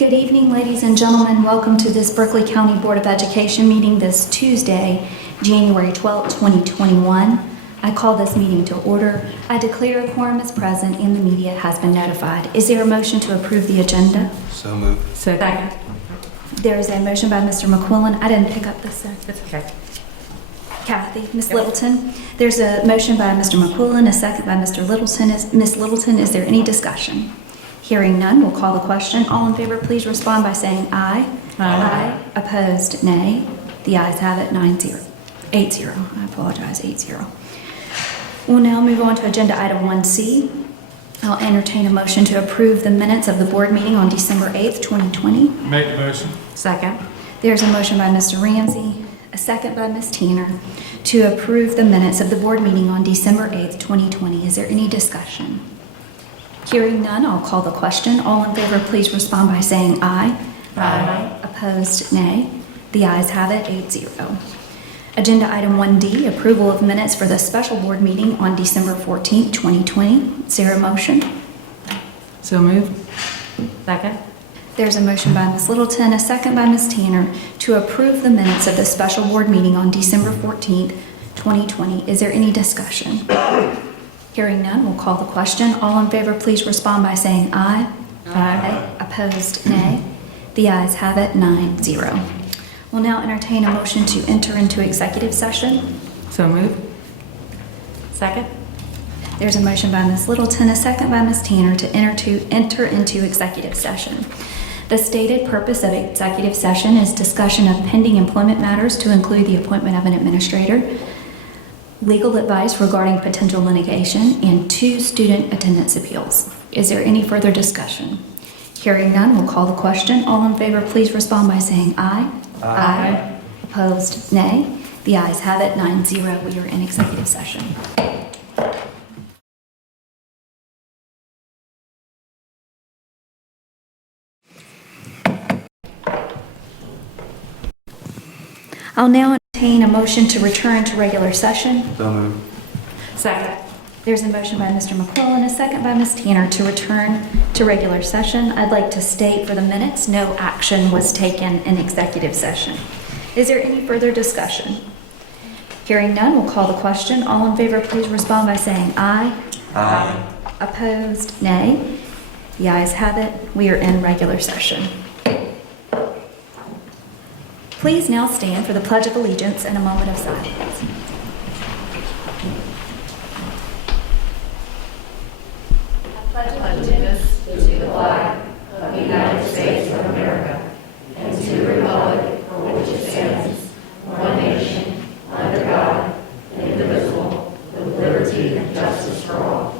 Good evening, ladies and gentlemen. Welcome to this Berkeley County Board of Education meeting this Tuesday, January 12, 2021. I call this meeting to order. I declare a quorum is present and the media has been notified. Is there a motion to approve the agenda? So moved. Second. There is a motion by Mr. McQuillan. I didn't pick up this, sir. That's okay. Kathy, Ms. Littleton. There's a motion by Mr. McQuillan, a second by Mr. Littleton. Ms. Littleton, is there any discussion? Hearing none, we'll call the question. All in favor, please respond by saying aye. Aye. Opposed, nay. The ayes have it, 8-0. I apologize, 8-0. We'll now move on to agenda item 1C. I'll entertain a motion to approve the minutes of the board meeting on December 8th, 2020. Make the motion. Second. There's a motion by Mr. Ramsey, a second by Ms. Tanner, to approve the minutes of the board meeting on December 8th, 2020. Is there any discussion? Hearing none, I'll call the question. All in favor, please respond by saying aye. Aye. Opposed, nay. The ayes have it, 8-0. Agenda item 1D, approval of minutes for the special board meeting on December 14th, 2020. Is there a motion? So moved. Second. There's a motion by Ms. Littleton, a second by Ms. Tanner, to approve the minutes of the special board meeting on December 14th, 2020. Is there any discussion? Hearing none, we'll call the question. All in favor, please respond by saying aye. Aye. Opposed, nay. The ayes have it, 9-0. We'll now entertain a motion to enter into executive session. So moved. Second. There's a motion by Ms. Littleton, a second by Ms. Tanner to enter into executive session. The stated purpose of executive session is discussion of pending employment matters to include the appointment of an administrator, legal advice regarding potential litigation, and 2 student attendance appeals. Is there any further discussion? Hearing none, we'll call the question. All in favor, please respond by saying aye. Aye. Opposed, nay. The ayes have it, 9-0. We are in executive session. I'll now entertain a motion to return to regular session. So moved. Second. There's a motion by Mr. McQuillan, a second by Ms. Tanner to return to regular session. I'd like to state for the minutes, no action was taken in executive session. Is there any further discussion? Hearing none, we'll call the question. All in favor, please respond by saying aye. Aye. Opposed, nay. The ayes have it. We are in regular session. Please now stand for the Pledge of Allegiance and a moment of silence. I pledge allegiance to the flag of the United States of America and to the republic for which it stands, one nation, under God, indivisible, with liberty and justice for all.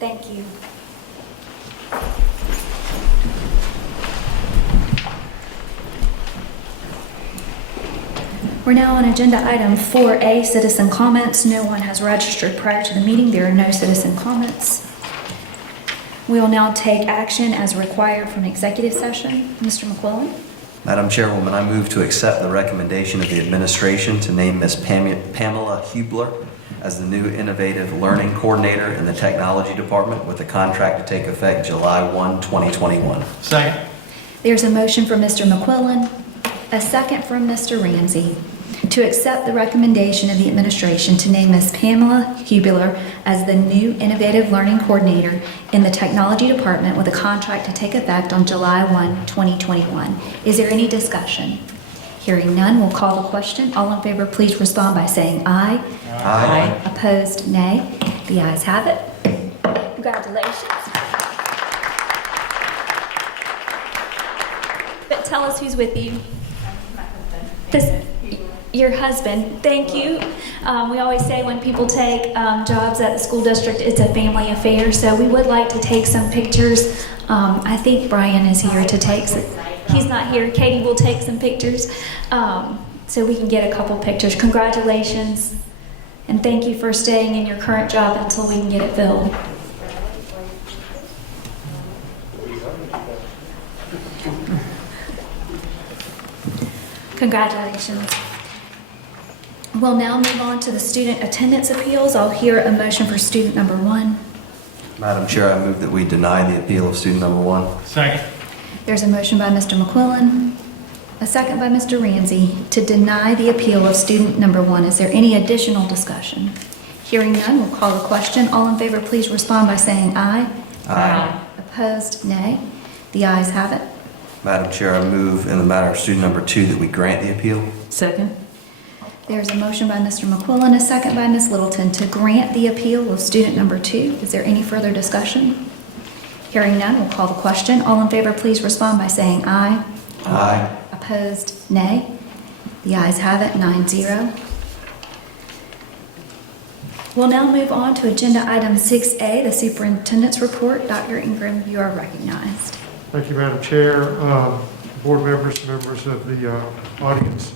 Thank you. We're now on agenda item 4A, citizen comments. No one has registered prior to the meeting. There are no citizen comments. We will now take action as required from executive session. Mr. McQuillan. Madam Chairwoman, I move to accept the recommendation of the administration to name Ms. Pamela Hubler as the new Innovative Learning Coordinator in the Technology Department with a contract to take effect July 1, 2021. Second. There's a motion from Mr. McQuillan, a second from Mr. Ramsey, to accept the recommendation of the administration to name Ms. Pamela Hubler as the new Innovative Learning Coordinator in the Technology Department with a contract to take effect on July 1, 2021. Is there any discussion? Hearing none, we'll call the question. All in favor, please respond by saying aye. Aye. Opposed, nay. The ayes have it. Congratulations. But tell us who's with you. Your husband. Thank you. We always say when people take jobs at the school district, it's a family affair. So we would like to take some pictures. I think Brian is here to take some. He's not here. Katie will take some pictures so we can get a couple pictures. Congratulations. And thank you for staying in your current job until we can get it filled. Congratulations. We'll now move on to the student attendance appeals. I'll hear a motion for student number 1. Madam Chair, I move that we deny the appeal of student number 1. Second. There's a motion by Mr. McQuillan, a second by Mr. Ramsey to deny the appeal of student number 1. Is there any additional discussion? Hearing none, we'll call the question. All in favor, please respond by saying aye. Aye. Opposed, nay. The ayes have it. Madam Chair, I move in the matter of student number 2 that we grant the appeal. Second. There's a motion by Mr. McQuillan, a second by Ms. Littleton to grant the appeal of student number 2. Is there any further discussion? Hearing none, we'll call the question. All in favor, please respond by saying aye. Aye. Opposed, nay. The ayes have it, 9-0. We'll now move on to agenda item 6A, the superintendent's report. Dr. Ingram, you are recognized. Thank you, Madam Chair, board members, members of the audience.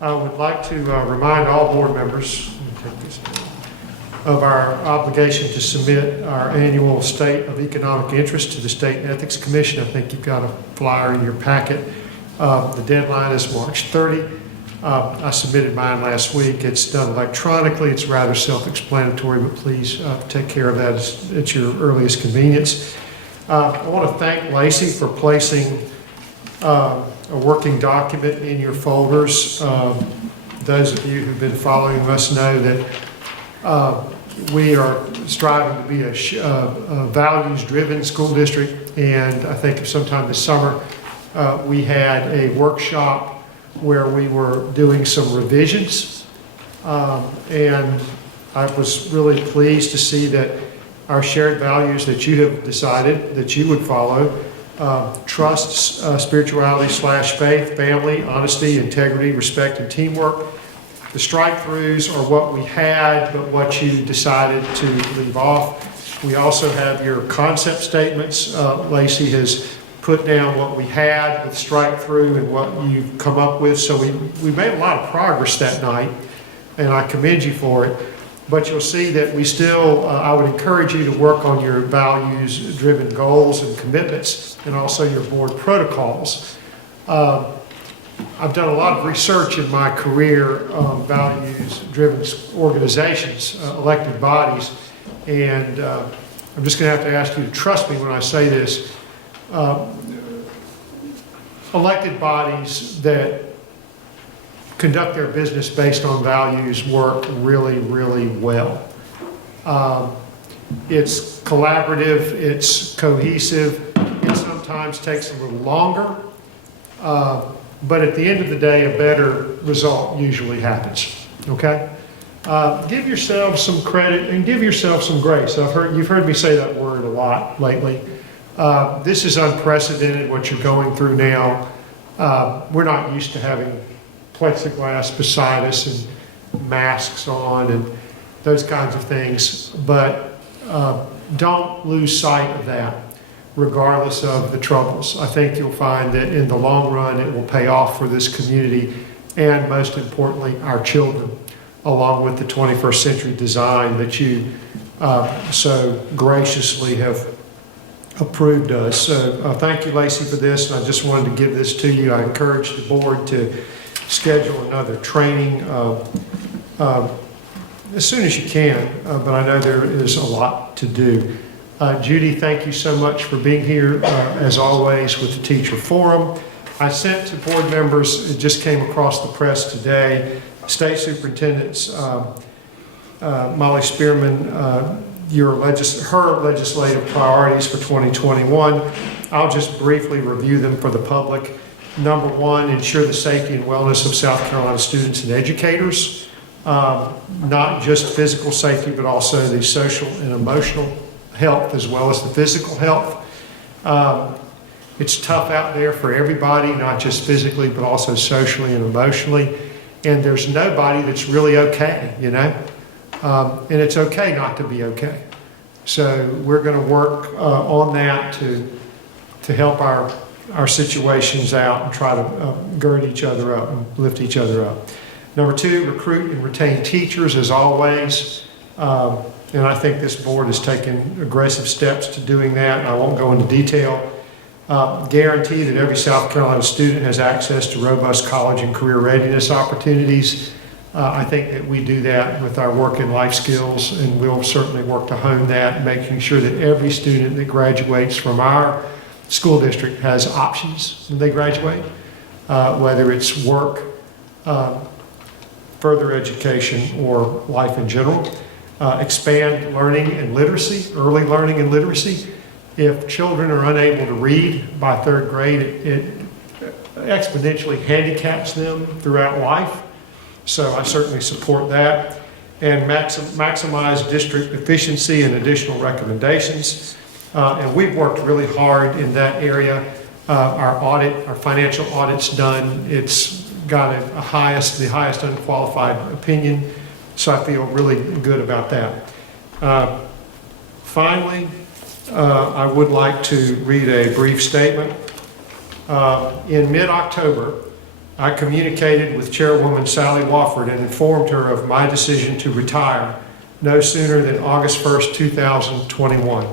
I would like to remind all board members let me take this down, of our obligation to submit our annual State of Economic Interest to the State Ethics Commission. I think you've got a flyer in your packet. The deadline is March 30. I submitted mine last week. It's done electronically. It's rather self-explanatory, but please take care of that at your earliest convenience. I want to thank Lacey for placing a working document in your folders. Those of you who've been following us know that we are striving to be a values-driven school district, and I think sometime this summer we had a workshop where we were doing some revisions, and I was really pleased to see that our shared values that you have decided that you would follow, trust, spirituality / faith, family, honesty, integrity, respect, and teamwork. The strike-throughs are what we had, but what you decided to leave off. We also have your concept statements. Lacey has put down what we had with strike-through and what you've come up with. So we made a lot of progress that night, and I commend you for it. But you'll see that we still, I would encourage you to work on your values-driven goals and commitments, and also your board protocols. I've done a lot of research in my career on values-driven organizations, elected bodies, and I'm just going to have to ask you to trust me when I say this. Elected bodies that conduct their business based on values work really, really well. It's collaborative, it's cohesive, it sometimes takes a little longer, but at the end of the day, a better result usually happens, okay? Give yourself some credit and give yourself some grace. You've heard me say that word a lot lately. This is unprecedented, what you're going through now. We're not used to having plexiglass beside us and masks on and those kinds of things, but don't lose sight of that regardless of the troubles. I think you'll find that in the long run it will pay off for this community and, most importantly, our children, along with the 21st century design that you so graciously have approved us. So thank you, Lacey, for this, and I just wanted to give this to you. I encourage the board to schedule another training as soon as you can, but I know there is a lot to do. Judy, thank you so much for being here, as always, with the Teacher Forum. I sent to board members, it just came across the press today, State Superintendent's Molly Spearman, her legislative priorities for 2021. I'll just briefly review them for the public. Number one, ensure the safety and wellness of South Carolina students and educators. Not just physical safety, but also the social and emotional health as well as the physical health. It's tough out there for everybody, not just physically, but also socially and emotionally. And there's nobody that's really okay, you know? And it's okay not to be okay. So we're going to work on that to help our situations out and try to gird each other up and lift each other up. Number two, recruit and retain teachers as always. And I think this board has taken aggressive steps to doing that. I won't go into detail. guarantee that every South Carolina student has access to robust college and career readiness opportunities. I think that we do that with our work in life skills, and we'll certainly work to hone that, making sure that every student that graduates from our school district has options when they graduate, whether it's work, further education, or life in general. Expand learning and literacy, early learning and literacy. If children are unable to read by third grade, it exponentially handicaps them throughout life. So I certainly support that. And maximize district efficiency and additional recommendations. And we've worked really hard in that area. Our financial audit's done. It's got the highest unqualified opinion. So I feel really good about that. Finally, I would like to read a brief statement. In mid-October, I communicated with Chairwoman Sally Wofford and informed her of my decision to retire no sooner than August 1st, 2021.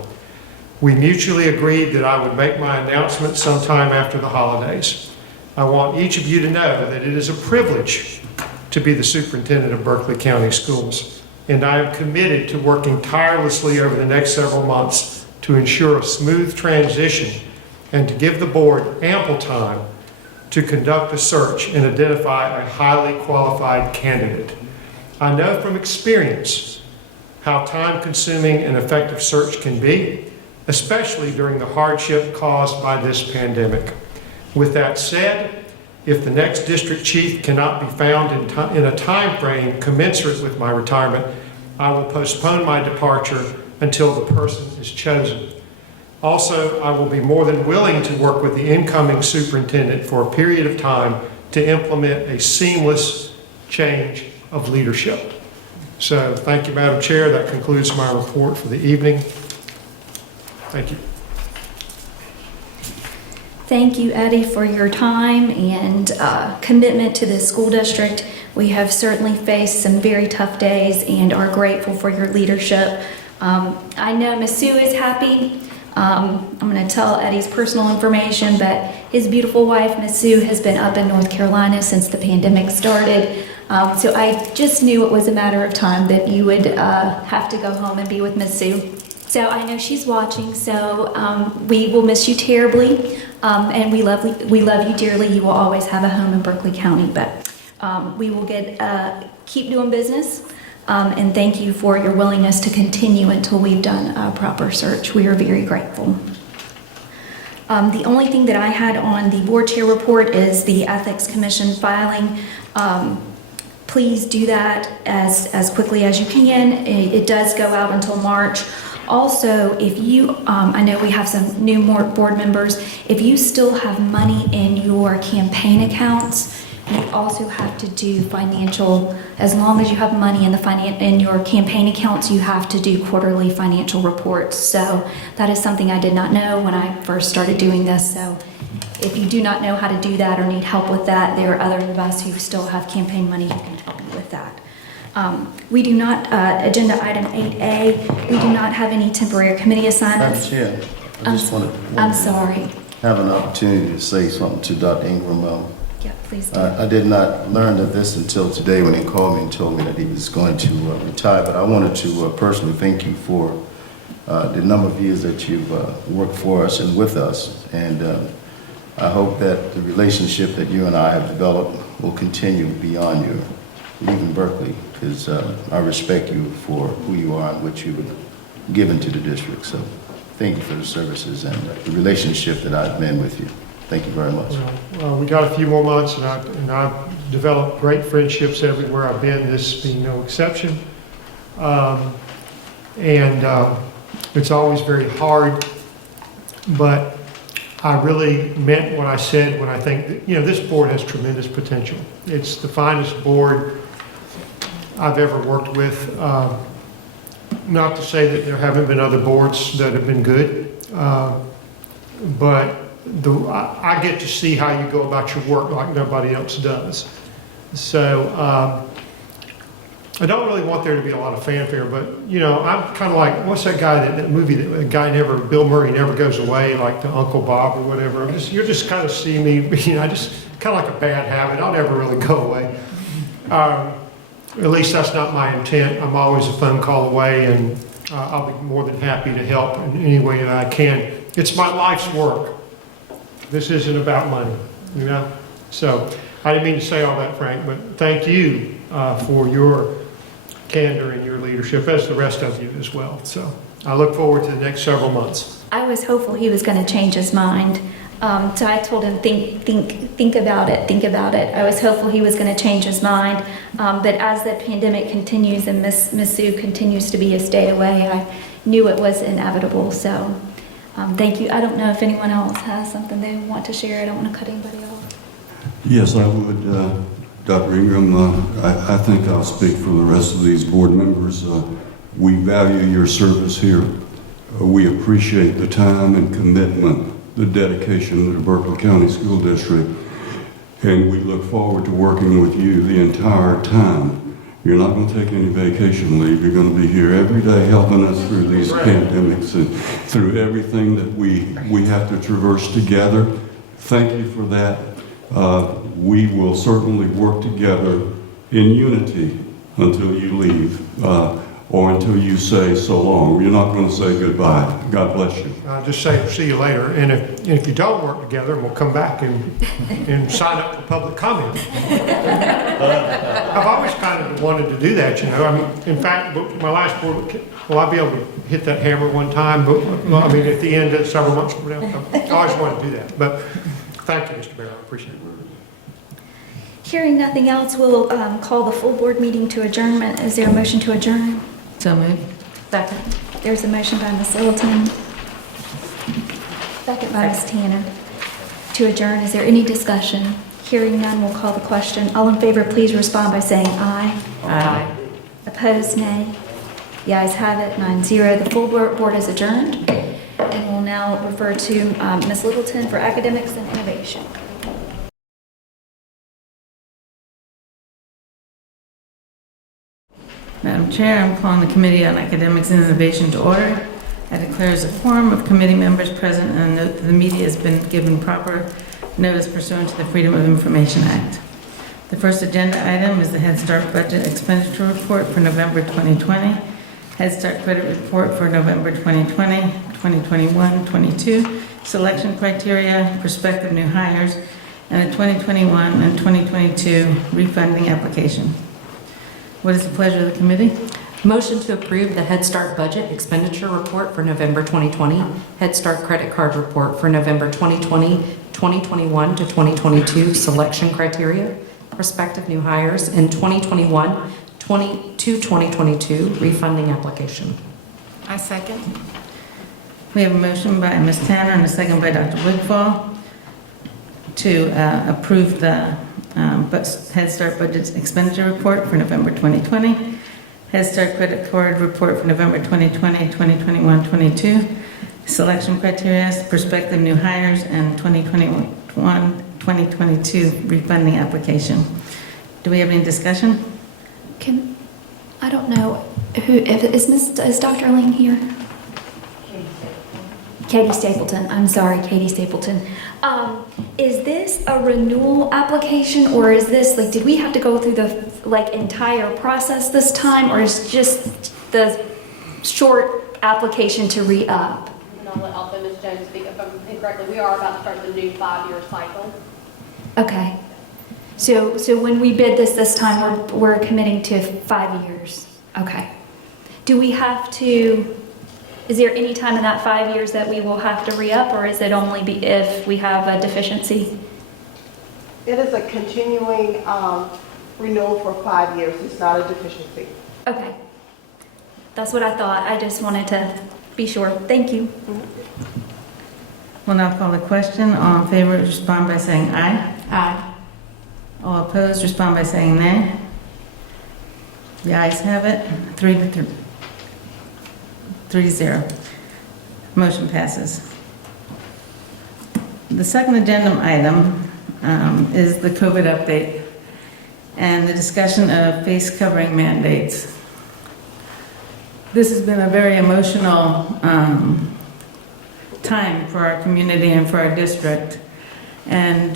We mutually agreed that I would make my announcement sometime after the holidays. I want each of you to know that it is a privilege to be the superintendent of Berkeley County Schools, and I am committed to working tirelessly over the next several months to ensure a smooth transition and to give the board ample time to conduct a search and identify a highly qualified candidate. I know from experience how time-consuming an effective search can be, especially during the hardship caused by this pandemic. With that said, if the next district chief cannot be found in a time frame commensurate with my retirement, I will postpone my departure until the person is chosen. Also, I will be more than willing to work with the incoming superintendent for a period of time to implement a seamless change of leadership. So, thank you, Madam Chair. That concludes my report for the evening. Thank you. Thank you, Eddie, for your time and commitment to the school district. We have certainly faced some very tough days and are grateful for your leadership. I know Ms. Sue is happy. I'm going to tell Eddie's personal information, but his beautiful wife, Ms. Sue, has been up in North Carolina since the pandemic started. So I just knew it was a matter of time that you would have to go home and be with Ms. Sue. So I know she's watching, so we will miss you terribly, and we love you dearly. You will always have a home in Berkeley County, but we will keep doing business. And thank you for your willingness to continue until we've done a proper search. We are very grateful. The only thing that I had on the board chair report is the Ethics Commission filing. Please do that as quickly as you can. It does go out until March. Also, if you, I know we have some new board members, if you still have money in your campaign accounts, you also have to do financial, as long as you have money in your campaign accounts, you have to do quarterly financial reports. So that is something I did not know when I first started doing this. So if you do not know how to do that or need help with that, there are other of us who still have campaign money who can help you with that. We do not, agenda item 8A, we do not have any temporary committee assignments. Madam Chair, I just want I'm to sorry. have an opportunity to say something to Dr. Ingram. Yeah, please do. I did not learn of this until today when he called me and told me that he was going to retire, but I wanted to personally thank you for the number of years that you've worked for us and with us, and I hope that the relationship that you and I have developed will continue beyond your leaving Berkeley, because I respect you for who you are and what you've given to the district. So thank you for the services and the relationship that I've been with you. Thank you very much. Well, we got a few more months, and I've developed great friendships everywhere I've been, this being no exception. It's always very hard, but I really meant what I said when I think that, this board has tremendous potential. It's the finest board I've ever worked with. Not to say that there haven't been other boards that have been good, but I get to see how you go about your work like nobody else does. So I don't really want there to be a lot of fanfare, but, you know, I'm kind of like, what's that guy, that movie, that guy Bill Murray never goes away, like the Uncle Bob or whatever. You're just kind of see me, you know, I just kind of like a bad habit. I'll never really go away. At least that's not my intent. I'm always a phone call away, and I'll be more than happy to help in any way that I can. It's my life's work. This isn't about money, you know? So I didn't mean to say all that, Frank, but thank you for your candor and your leadership, as the rest of you as well. So I look forward to the next several months. I was hopeful he was going to change his mind. So I told him, think about it. I was hopeful he was going to change his mind. But as the pandemic continues and Miss Sue continues to be a stay away, I knew it was inevitable. So thank you. I don't know if anyone else has something they want to share. I don't want to cut anybody off. Yes, I would, Dr. Ingram. I think I'll speak for the rest of these board members. We value your service here. We appreciate the time and commitment, the dedication to the Berkeley County School District, and we look forward to working with you the entire time. You're not going to take any vacation leave. You're going to be here every day helping us through these pandemics and through everything that we have to traverse together. Thank you for that. We will certainly work together in unity until you leave, or until you say so long. You're not going to say goodbye. God bless you. I'll just say see you later. And if you don't work together, we'll come back and sign up for public comment. I've always kind of wanted to do that, you know. I mean, in fact, my last board, will I be able to hit that hammer one time? But, well, I mean, at the end of several months from now, I always wanted to do that. But thank you, Mr. Barrow. I appreciate it. Hearing nothing else, we'll call the full board meeting to adjournment. Is there a motion to adjourn? So moved. Second. There's a motion by Ms. Littleton, second by Ms. Tanner, to adjourn. Is there any discussion? Hearing none, we'll call the question. All in favor, please respond by saying aye. Aye. Opposed, nay. The ayes have it, 9-0. The full board is adjourned. And we'll now refer to Ms. Littleton for academics and innovation. Madam Chair, I'm calling the Committee on Academics and Innovation to order. I declare as a quorum of committee members present, and note that the media has been given proper notice pursuant to the Freedom of Information Act. The first agenda item is the Head Start Budget Expenditure Report for November 2020, Head Start Credit Report for November 2020, 2021, 22, selection criteria, prospective new hires, and a 2021 and 2022 refunding application. What is the pleasure of the committee? Motion to approve the Head Start Budget Expenditure Report for November 2020, Head Start Credit Card Report for November 2020, 2021 to 2022 selection criteria, prospective new hires, and 2021 to 2022 refunding application. I second. We have a motion by Ms. Tanner and a second by Dr. Wigfall to approve the Head Start Budget Expenditure Report for November 2020, Head Start Credit Card Report for November 2020, 2021, 22, selection criteria, prospective new hires, and 2021, 2022 refunding application. Do we have any discussion? I don't know who, is Dr. Ling here? Katie Stapleton. I'm sorry, Katie Stapleton. Is this a renewal application, or is this, like, did we have to go through the, like, entire process this time, or is just the short application to re-up? And I'll let also Ms. Jones speak if I'm incorrectly. We are about to start the new 5-year cycle. Okay. So when we bid this time, we're committing to 5 years. Okay. Do we have to, is there any time in that 5 years that we will have to re-up, or is it only if we have a deficiency? It is a continuing renewal for 5 years. It's not a deficiency. Okay. That's what I thought. I just wanted to be sure. Thank you. We'll now call the question. All in favor, respond by saying aye. Aye. All opposed, respond by saying nay. The ayes have it, 3-0. Motion passes. The second agenda item is the COVID update. and the discussion of face covering mandates. This has been a very emotional time for our community and for our district. And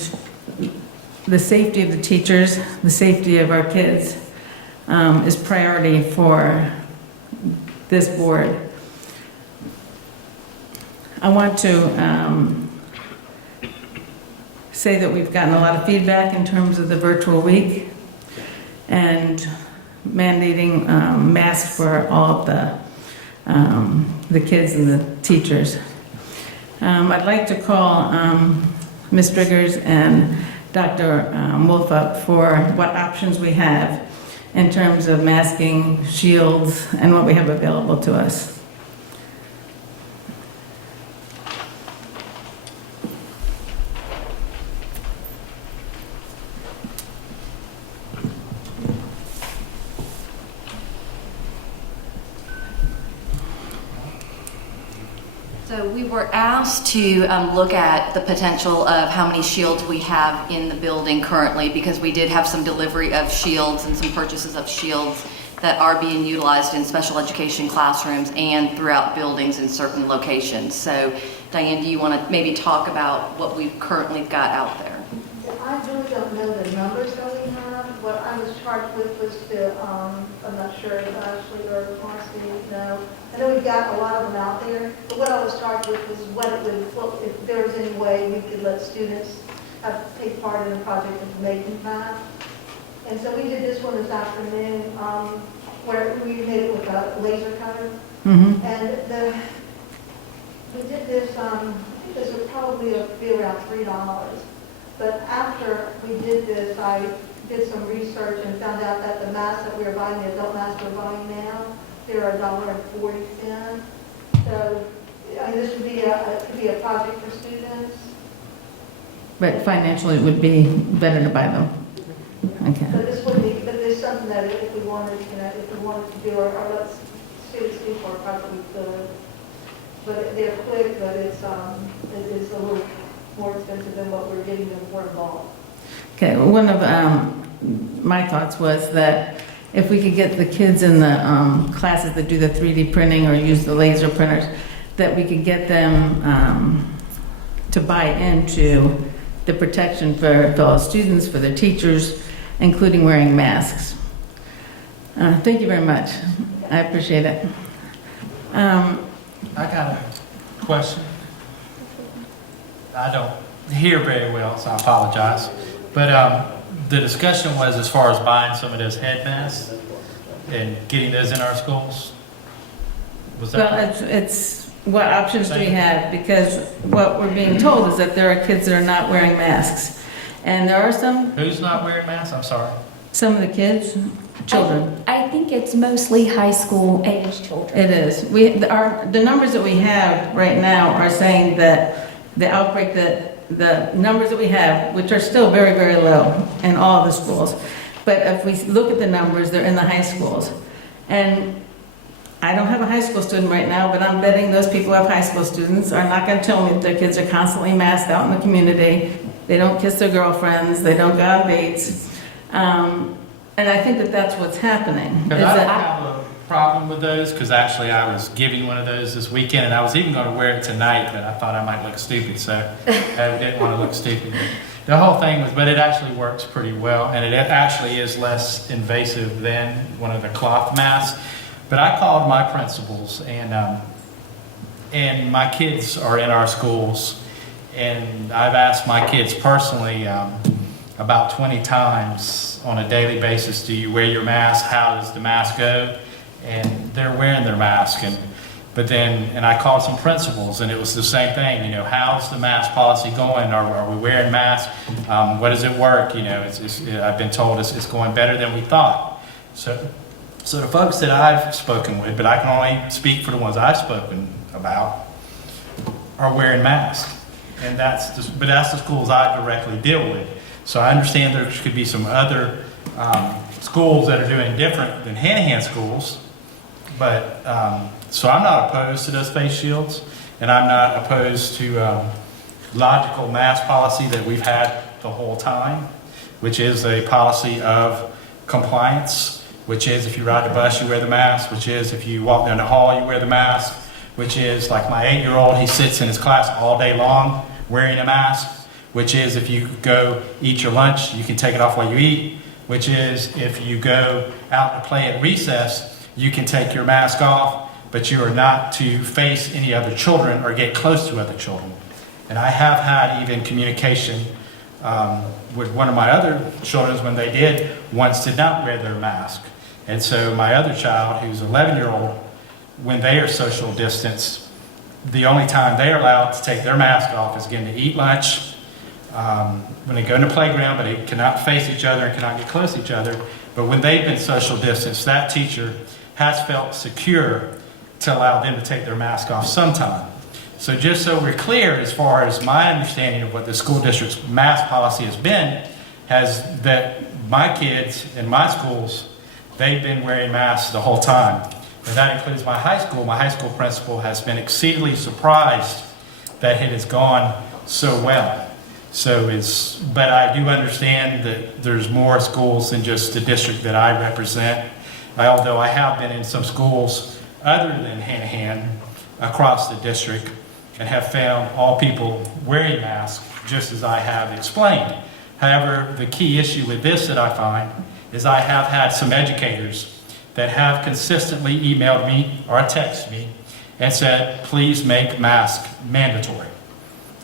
the safety of the teachers, the safety of our kids is priority for this board. I want to say that we've gotten a lot of feedback in terms of the virtual week and mandating masks for all of the kids and the teachers. I'd like to call Ms. Driggers and Dr. Wolf up for what options we have in terms of masking, shields, and what we have available to us. So we were asked to look at the potential of how many shields we have in the building currently, because we did have some delivery of shields and some purchases of shields that are being utilized in special education classrooms and throughout buildings in certain locations. So Diane, do you want to maybe talk about what we've currently got out there? I really don't know the numbers that we have. What I was charged with was I'm not sure if Ashley or Marcy know. I know we've got a lot of them out there, but what I was charged with was if there was any way we could let students take part in the project of making that. And so we did this one this afternoon, where we made it with a laser cutter. Mm-hmm. And we did this, I think this would probably be around $3. But after we did this, I did some research and found out that the masks that we were buying, the adult masks we're buying now, they're $1.40. So, I mean, this would be could be a project for students. But financially, it would be better to buy them. Okay. But this would be, but there's something that if we wanted, if we wanted to do or let students do for a project, we could. But they're quick, but it's a little more expensive than what we're getting them for involved. Okay, well, one of my thoughts was that if we could get the kids in the classes that do the 3D printing or use the laser printers, that we could get them to buy into the protection for fellow students, for their teachers, including wearing masks. Thank you very much. I appreciate it. I got a question. I don't hear very well, so I apologize. But the discussion was as far as buying some of those head masks and getting those in our schools. Was that? Well, it's what options do we have? Because what we're being told is that there are kids that are not wearing masks. And there are some... Who's not wearing masks? I'm sorry. Some of the kids, children. I think it's mostly high school age children. It is. The numbers that we have right now are saying that the outbreak, the numbers that we have, which are still very, very low in all of the schools. But if we look at the numbers, they're in the high schools. And I don't have a high school student right now, but I'm betting those people who have high school students are not going to tell me that their kids are constantly masked out in the community. They don't kiss their girlfriends. They don't go on dates. And I think that that's what's happening. Because I don't have a problem with those, because actually I was giving one of those this weekend, and I was even going to wear it tonight, but I thought I might look stupid, so I didn't want to look stupid. The whole thing was, but it actually works pretty well, and it actually is less invasive than one of the cloth masks. But I called my principals, and my kids are in our schools, and I've asked my kids personally about 20 times on a daily basis, do you wear your mask? How does the mask go? And they're wearing their mask. And I called some principals, and it was the same thing. How's the mask policy going? Are we wearing masks? What does it work? I've been told it's going better than we thought. So the folks that I've spoken with, but I can only speak for the ones I've spoken about, are wearing masks. And that's the schools I directly deal with. So I understand there could be some other schools that are doing different than Hanahan schools, but so I'm not opposed to those face shields, and I'm not opposed to logical mask policy that we've had the whole time, which is a policy of compliance, which is if you ride the bus, you wear the mask, which is if you walk down the hall, you wear the mask, which is like my 8-year-old, he sits in his class all day long wearing a mask, which is if you go eat your lunch, you can take it off while you eat, which is if you go out to play at recess, you can take your mask off, but you are not to face any other children or get close to other children. And I have had even communication with one of my other children when they once did not wear their mask. And so my other child, who's 11-year-old, when they are social distance, the only time they're allowed to take their mask off is again to eat lunch, when they go in the playground, but they cannot face each other and cannot get close to each other. But when they've been social distance, that teacher has felt secure to allow them to take their mask off sometime. So just so we're clear, as far as my understanding of what the school district's mask policy has been, has that my kids in my schools, they've been wearing masks the whole time. And that includes my high school. My high school principal has been exceedingly surprised that it has gone so well. But I do understand that there's more schools than just the district that I represent. Although I have been in some schools other than Hanahan across the district and have found all people wearing masks, just as I have explained. However, the key issue with this that I find is I have had some educators that have consistently emailed me or texted me and said, please make masks mandatory.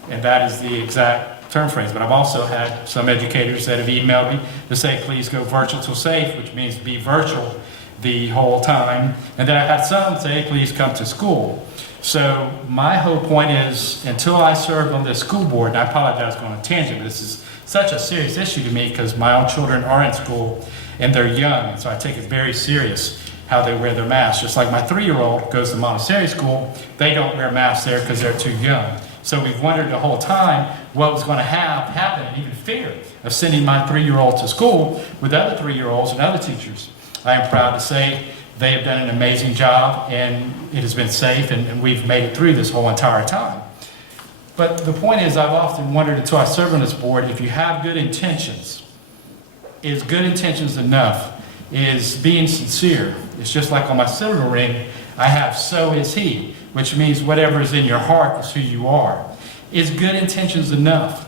And that is the exact term phrase. But I've also had some educators that have emailed me to say, please go virtual till safe, which means be virtual the whole time. And then I've had some say, please come to school. So my whole point is, until I served on this school board, and I apologize for going on a tangent, but this is such a serious issue to me because my own children are in school and they're young, so I take it very serious how they wear their masks. Just like my 3-year-old goes to Montessori school, they don't wear masks there because they're too young. So we've wondered the whole time what was going to happen, and even fear of sending my 3-year-old to school with other 3-year-olds and other teachers. I am proud to say they have done an amazing job, and it has been safe, and we've made it through this whole entire time. But the point is, I've often wondered until I serve on this board, if you have good intentions, is good intentions enough? Is being sincere? It's just like on my silver ring, I have "so is he," which means whatever is in your heart is who you are. Is good intentions enough?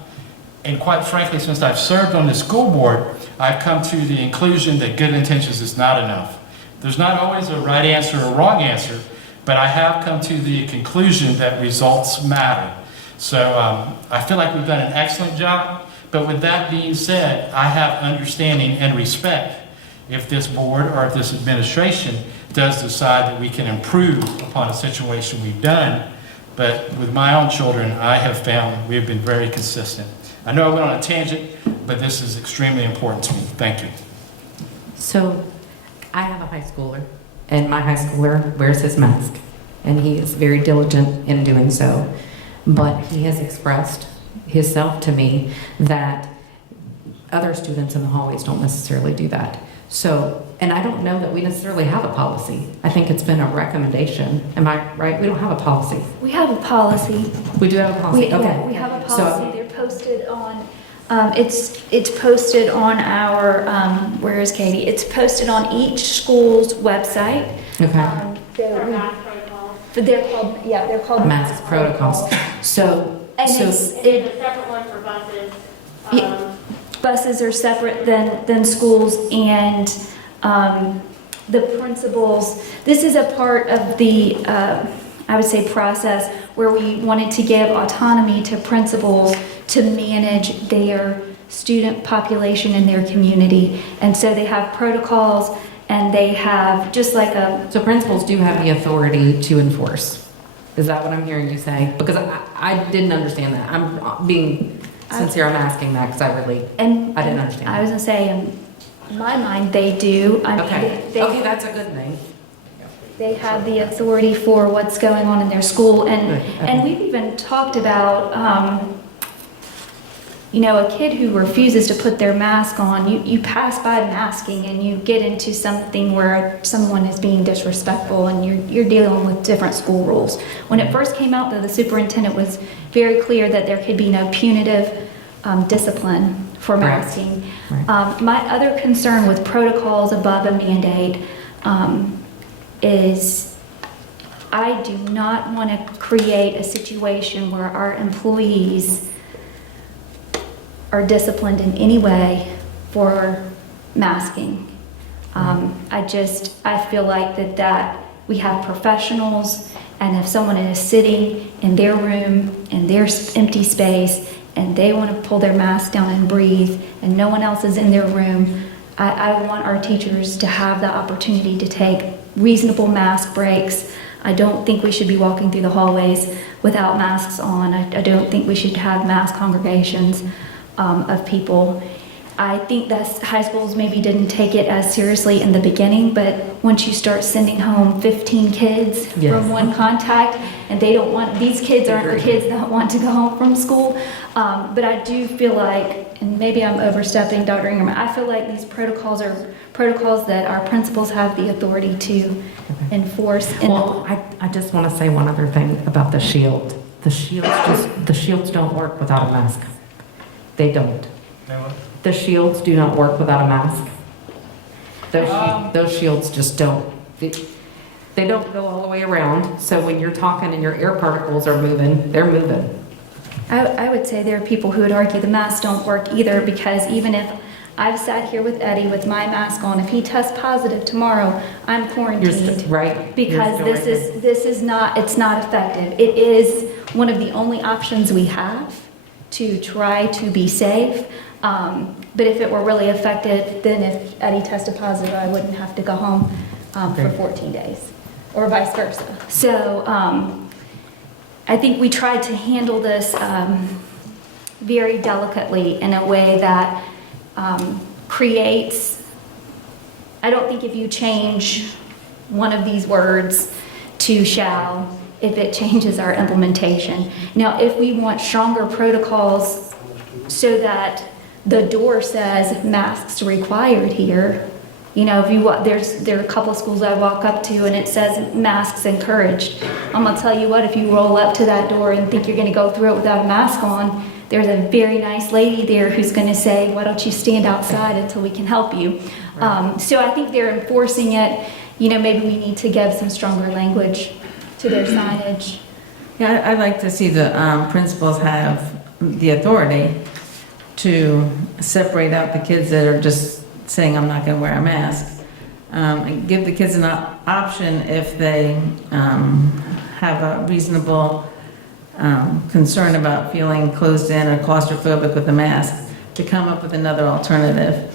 And quite frankly, since I've served on the school board, I've come to the conclusion that good intentions is not enough. There's not always a right answer or wrong answer, but I have come to the conclusion that results matter. So I feel like we've done an excellent job, but with that being said, I have understanding and respect if this board or if this administration does decide that we can improve upon a situation we've done. But with my own children, I have found we have been very consistent. I know I went on a tangent, but this is extremely important to me. Thank you. So I have a high schooler, and my high schooler wears his mask, and he is very diligent in doing so. But he has expressed himself to me that other students in the hallways don't necessarily do that. So, and I don't know that we necessarily have a policy. I think it's been a recommendation. Am I right? We don't have a policy. We have a policy. We do have a policy? Okay. Yeah, we have a policy. So, They're posted on, it's posted on our, where is Katie? It's posted on each school's website. okay. They're called Mask protocols. So, And so it's, There's a separate one for buses. buses are separate than schools, and the principals, this is a part of the, I would say, process where we wanted to give autonomy to principals to manage their student population in their community. And so they have protocols, and they have just like a... So principals do have the authority to enforce. Is that what I'm hearing you say? Because I didn't understand that. I'm being sincere, I'm asking that because I didn't understand. I was going to say, in my mind, they do. Okay, that's a good thing. They have the authority for what's going on in their school. And, Okay. and we've even talked about, a kid who refuses to put their mask on, you pass by masking and you get into something where someone is being disrespectful, and you're dealing with different school rules. When it first came out, though, the superintendent was very clear that there could be no punitive discipline for Correct. masking. Right. My other concern with protocols above a mandate is I do not want to create a situation where our employees are disciplined in any way for masking. I feel like that we have professionals, and if someone is sitting in their room, in their empty space, and they want to pull their mask down and breathe, and no one else is in their room, I want our teachers to have the opportunity to take reasonable mask breaks. I don't think we should be walking through the hallways without masks on. I don't think we should have mass congregations of people. I think that high schools maybe didn't take it as seriously in the beginning, but once you start sending home 15 kids Yes. from one contact, and these kids aren't the kids that want to go home from school. But I do feel like, and maybe I'm overstepping, Dr. Ingram, I feel like these protocols are protocols that our principals have the authority to enforce. Well, I just want to say one other thing about the shield. The shields don't work without a mask. They don't. The shields do not work without a mask. Those shields just don't. They don't go all the way around, so when you're talking and your air particles are moving, they're moving. I would say there are people who would argue the masks don't work either, because even if I've sat here with Eddie with my mask on, if he tests positive tomorrow, I'm quarantined. Right. Because this is not, it's not effective. It is one of the only options we have to try to be safe. But if it were really effective, then if Eddie tested positive, I wouldn't have to go home for 14 days, or vice versa. So I think we tried to handle this very delicately in a way that creates, I don't think if you change one of these words to shall, if it changes our implementation. Now, if we want stronger protocols so that the door says masks required here, you know, there are a couple of schools I walk up to and it says masks encouraged. I'm gonna tell you what, if you roll up to that door and think you're gonna go through it without a mask on, there's a very nice lady there who's gonna say, why don't you stand outside until we can help you? So I think they're enforcing it. You know, maybe we need to give some stronger language to their signage. Yeah, I'd like to see the principals have the authority to separate out the kids that are just saying, I'm not going to wear a mask. And give the kids an option if they have a reasonable concern about feeling closed in or claustrophobic with a mask, to come up with another alternative.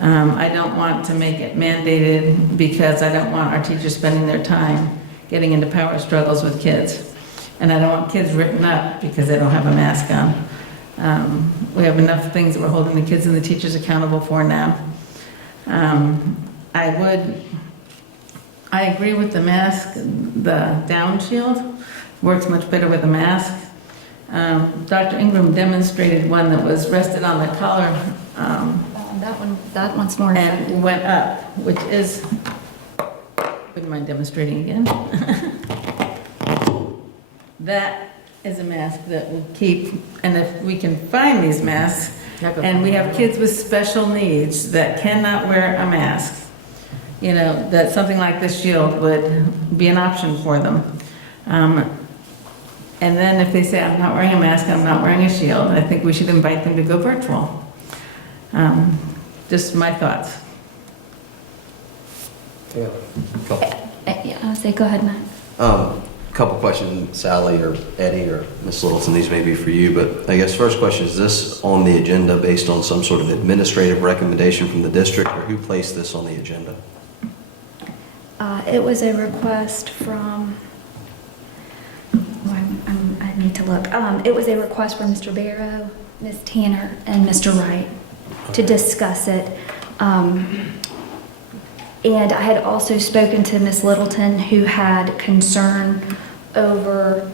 I don't want to make it mandated because I don't want our teachers spending their time getting into power struggles with kids. And I don't want kids written up because they don't have a mask on. We have enough things that we're holding the kids and the teachers accountable for now. I agree with the mask, the down shield works much better with a mask. Dr. Ingram demonstrated one that was rested on the collar. That one's more effective. And went up, which is, wouldn't mind demonstrating again. That is a mask that will keep, and if we can find these masks, and we have kids with special needs that cannot wear a mask, you know, that something like this shield would be an option for them. And then if they say, I'm not wearing a mask, I'm not wearing a shield, I think we should invite them to go virtual. Just my thoughts. Yeah, I'll say, go ahead, Matt. Couple questions, Sally or Eddie or Ms. Littleton, these may be for you, but I guess first question, is this on the agenda based on some sort of administrative recommendation from the district, or who placed this on the agenda? It was a request from, I need to look. It was a request from Mr. Barrow, Ms. Tanner, and Mr. Wright to discuss it. And I had also spoken to Ms. Littleton, who had concern over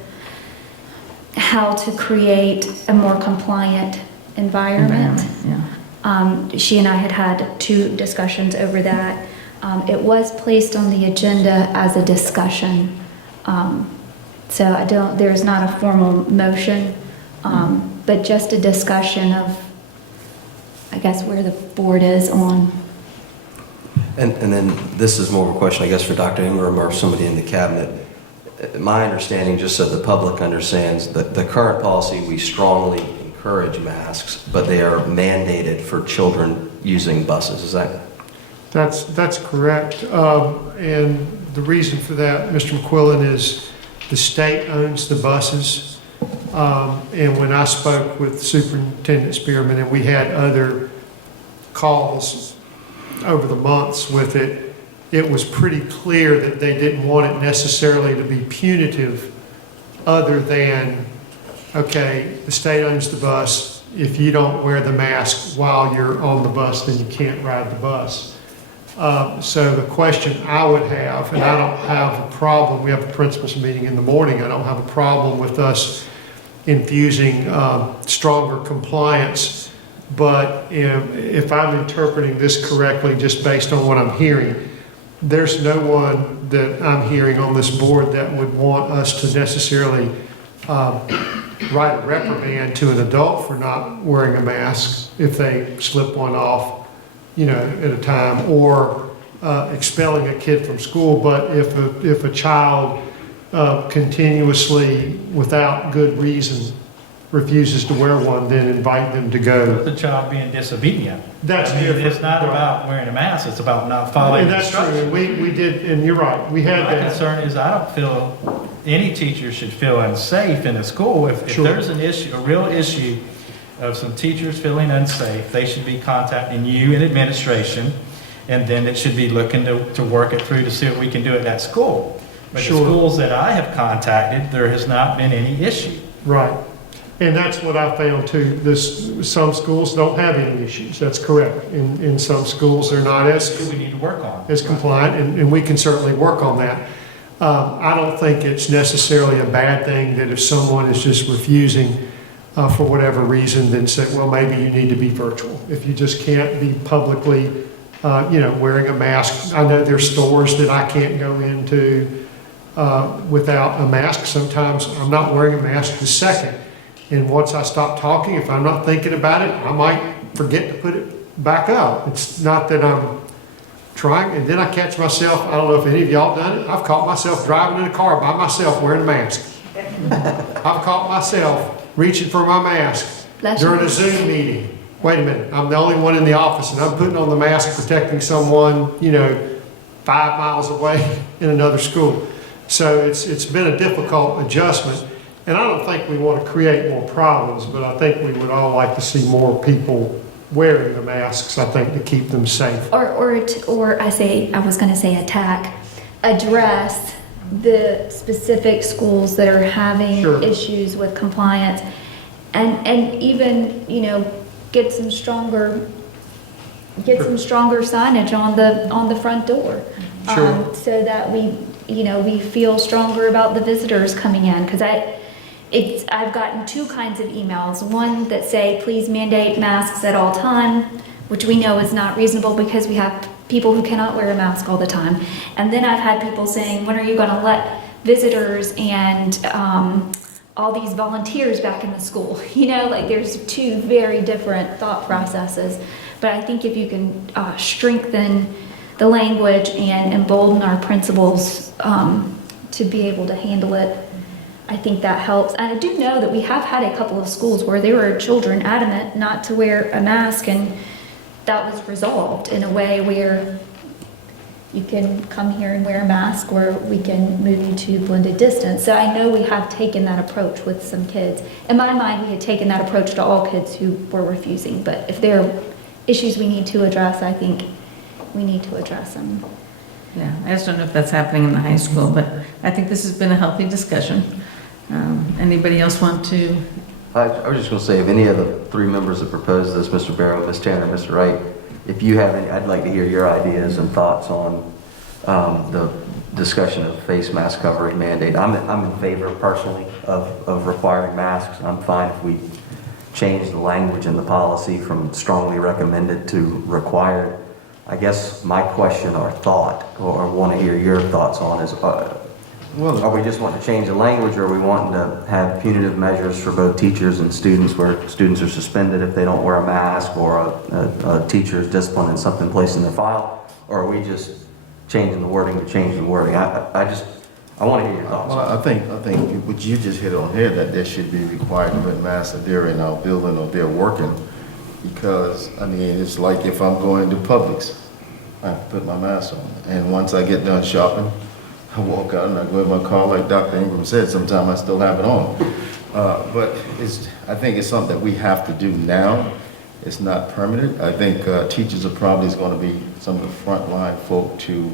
how to create a more compliant environment. Yeah. She and I had had 2 discussions over that. It was placed on the agenda as a discussion. So there's not a formal motion, but just a discussion of I guess, where the board is on. And then this is more of a question, I guess, for Dr. Ingram or somebody in the cabinet. My understanding, just so the public understands, that the current policy, we strongly encourage masks, but they are mandated for children using buses. Is that? That's correct. And the reason for that, Mr. McQuillan, is the state owns the buses. And when I spoke with Superintendent Spearman, and we had other calls over the months with it, it was pretty clear that they didn't want it necessarily to be punitive other than, okay, the state owns the bus. If you don't wear the mask while you're on the bus, then you can't ride the bus. So the question I would have, and I don't have a problem, we have a principals meeting in the morning, I don't have a problem with us infusing stronger compliance, but if I'm interpreting this correctly, just based on what I'm hearing, there's no one that I'm hearing on this board that would want us to necessarily write a reprimand to an adult for not wearing a mask if they slip one off, at a time, or expelling a kid from school. But if a child continuously, without good reason, refuses to wear one, then invite them to go. The child being disobedient. That's different. It's not about wearing a mask, it's about not following And that's true, instructions. and we did, and you're right, we had My that. concern is I don't feel any teacher should feel unsafe in a school. If Sure. there's an issue, a real issue of some teachers feeling unsafe, they should be contacting you in administration, and then it should be looking to work it through to see what we can do at that school. But Sure. the schools that I have contacted, there has not been any issue. Right. And that's what I found too. Some schools don't have any issues. That's correct. In some schools, they're not We need to work on. as compliant, and we can certainly work on that. I don't think it's necessarily a bad thing that if someone is just refusing for whatever reason, then say, well, maybe you need to be virtual. If you just can't be publicly, wearing a mask. I know there's stores that I can't go into without a mask. Sometimes I'm not wearing a mask the second. And once I stop talking, if I'm not thinking about it, I might forget to put it back up. It's not that I'm trying, and then I catch myself, I don't know if any of y'all done it, I've caught myself driving in a car by myself wearing a mask. I've caught myself reaching for my mask during a Zoom meeting. Wait a minute, I'm the only one in the office, and I'm putting on the mask protecting someone, 5 miles away in another school. So it's been a difficult adjustment. And I don't think we want to create more problems, but I think we would all like to see more people wearing the masks, I think, to keep them safe. Or I was going to say address the specific schools that are having Sure. issues with compliance, and even, get some stronger signage on the front door. Sure. So that we feel stronger about the visitors coming in, because I've gotten two kinds of emails. One that say, please mandate masks at all time, which we know is not reasonable because we have people who cannot wear a mask all the time. And then I've had people saying, when are you going to let visitors and all these volunteers back in the school? There's two very different thought processes. But I think if you can strengthen the language and embolden our principals to be able to handle it, I think that helps. And I do know that we have had a couple of schools where there were children adamant not to wear a mask, and that was resolved in a way where you can come here and wear a mask, or we can move you to blended distance. So I know we have taken that approach with some kids. In my mind, we had taken that approach to all kids who were refusing. But if there are issues we need to address, I think we need to address them. Yeah, I just don't know if that's happening in the high school, but I think this has been a healthy discussion. Anybody else want to? I was just going to say, if any of the three members that proposed this, Mr. Barrow, Ms. Tanner, Mr. Wright, if you have any, I'd like to hear your ideas and thoughts on the discussion of face mask coverage mandate. I'm in favor personally of requiring masks. I'm fine if we change the language in the policy from strongly recommended to required. I guess my question or thought, or want to hear your thoughts on, is Are we just wanting to change the language, or are we wanting to have punitive measures for both teachers and students, where students are suspended if they don't wear a mask, or a teacher is disciplined and something placed in their file? Or are we just changing the wording to change the wording? I want to hear your thoughts. Well, I think what you just hit on here, that there should be required to wear masks if they're in our building or they're working. Because, I mean, it's like if I'm going to Publix, I have to put my mask on. And once I get done shopping, I walk out and I go in my car, like Dr. Ingram said, sometimes I still have it on. But I think it's something that we have to do now. It's not permanent. I think teachers are probably going to be some of the frontline folk to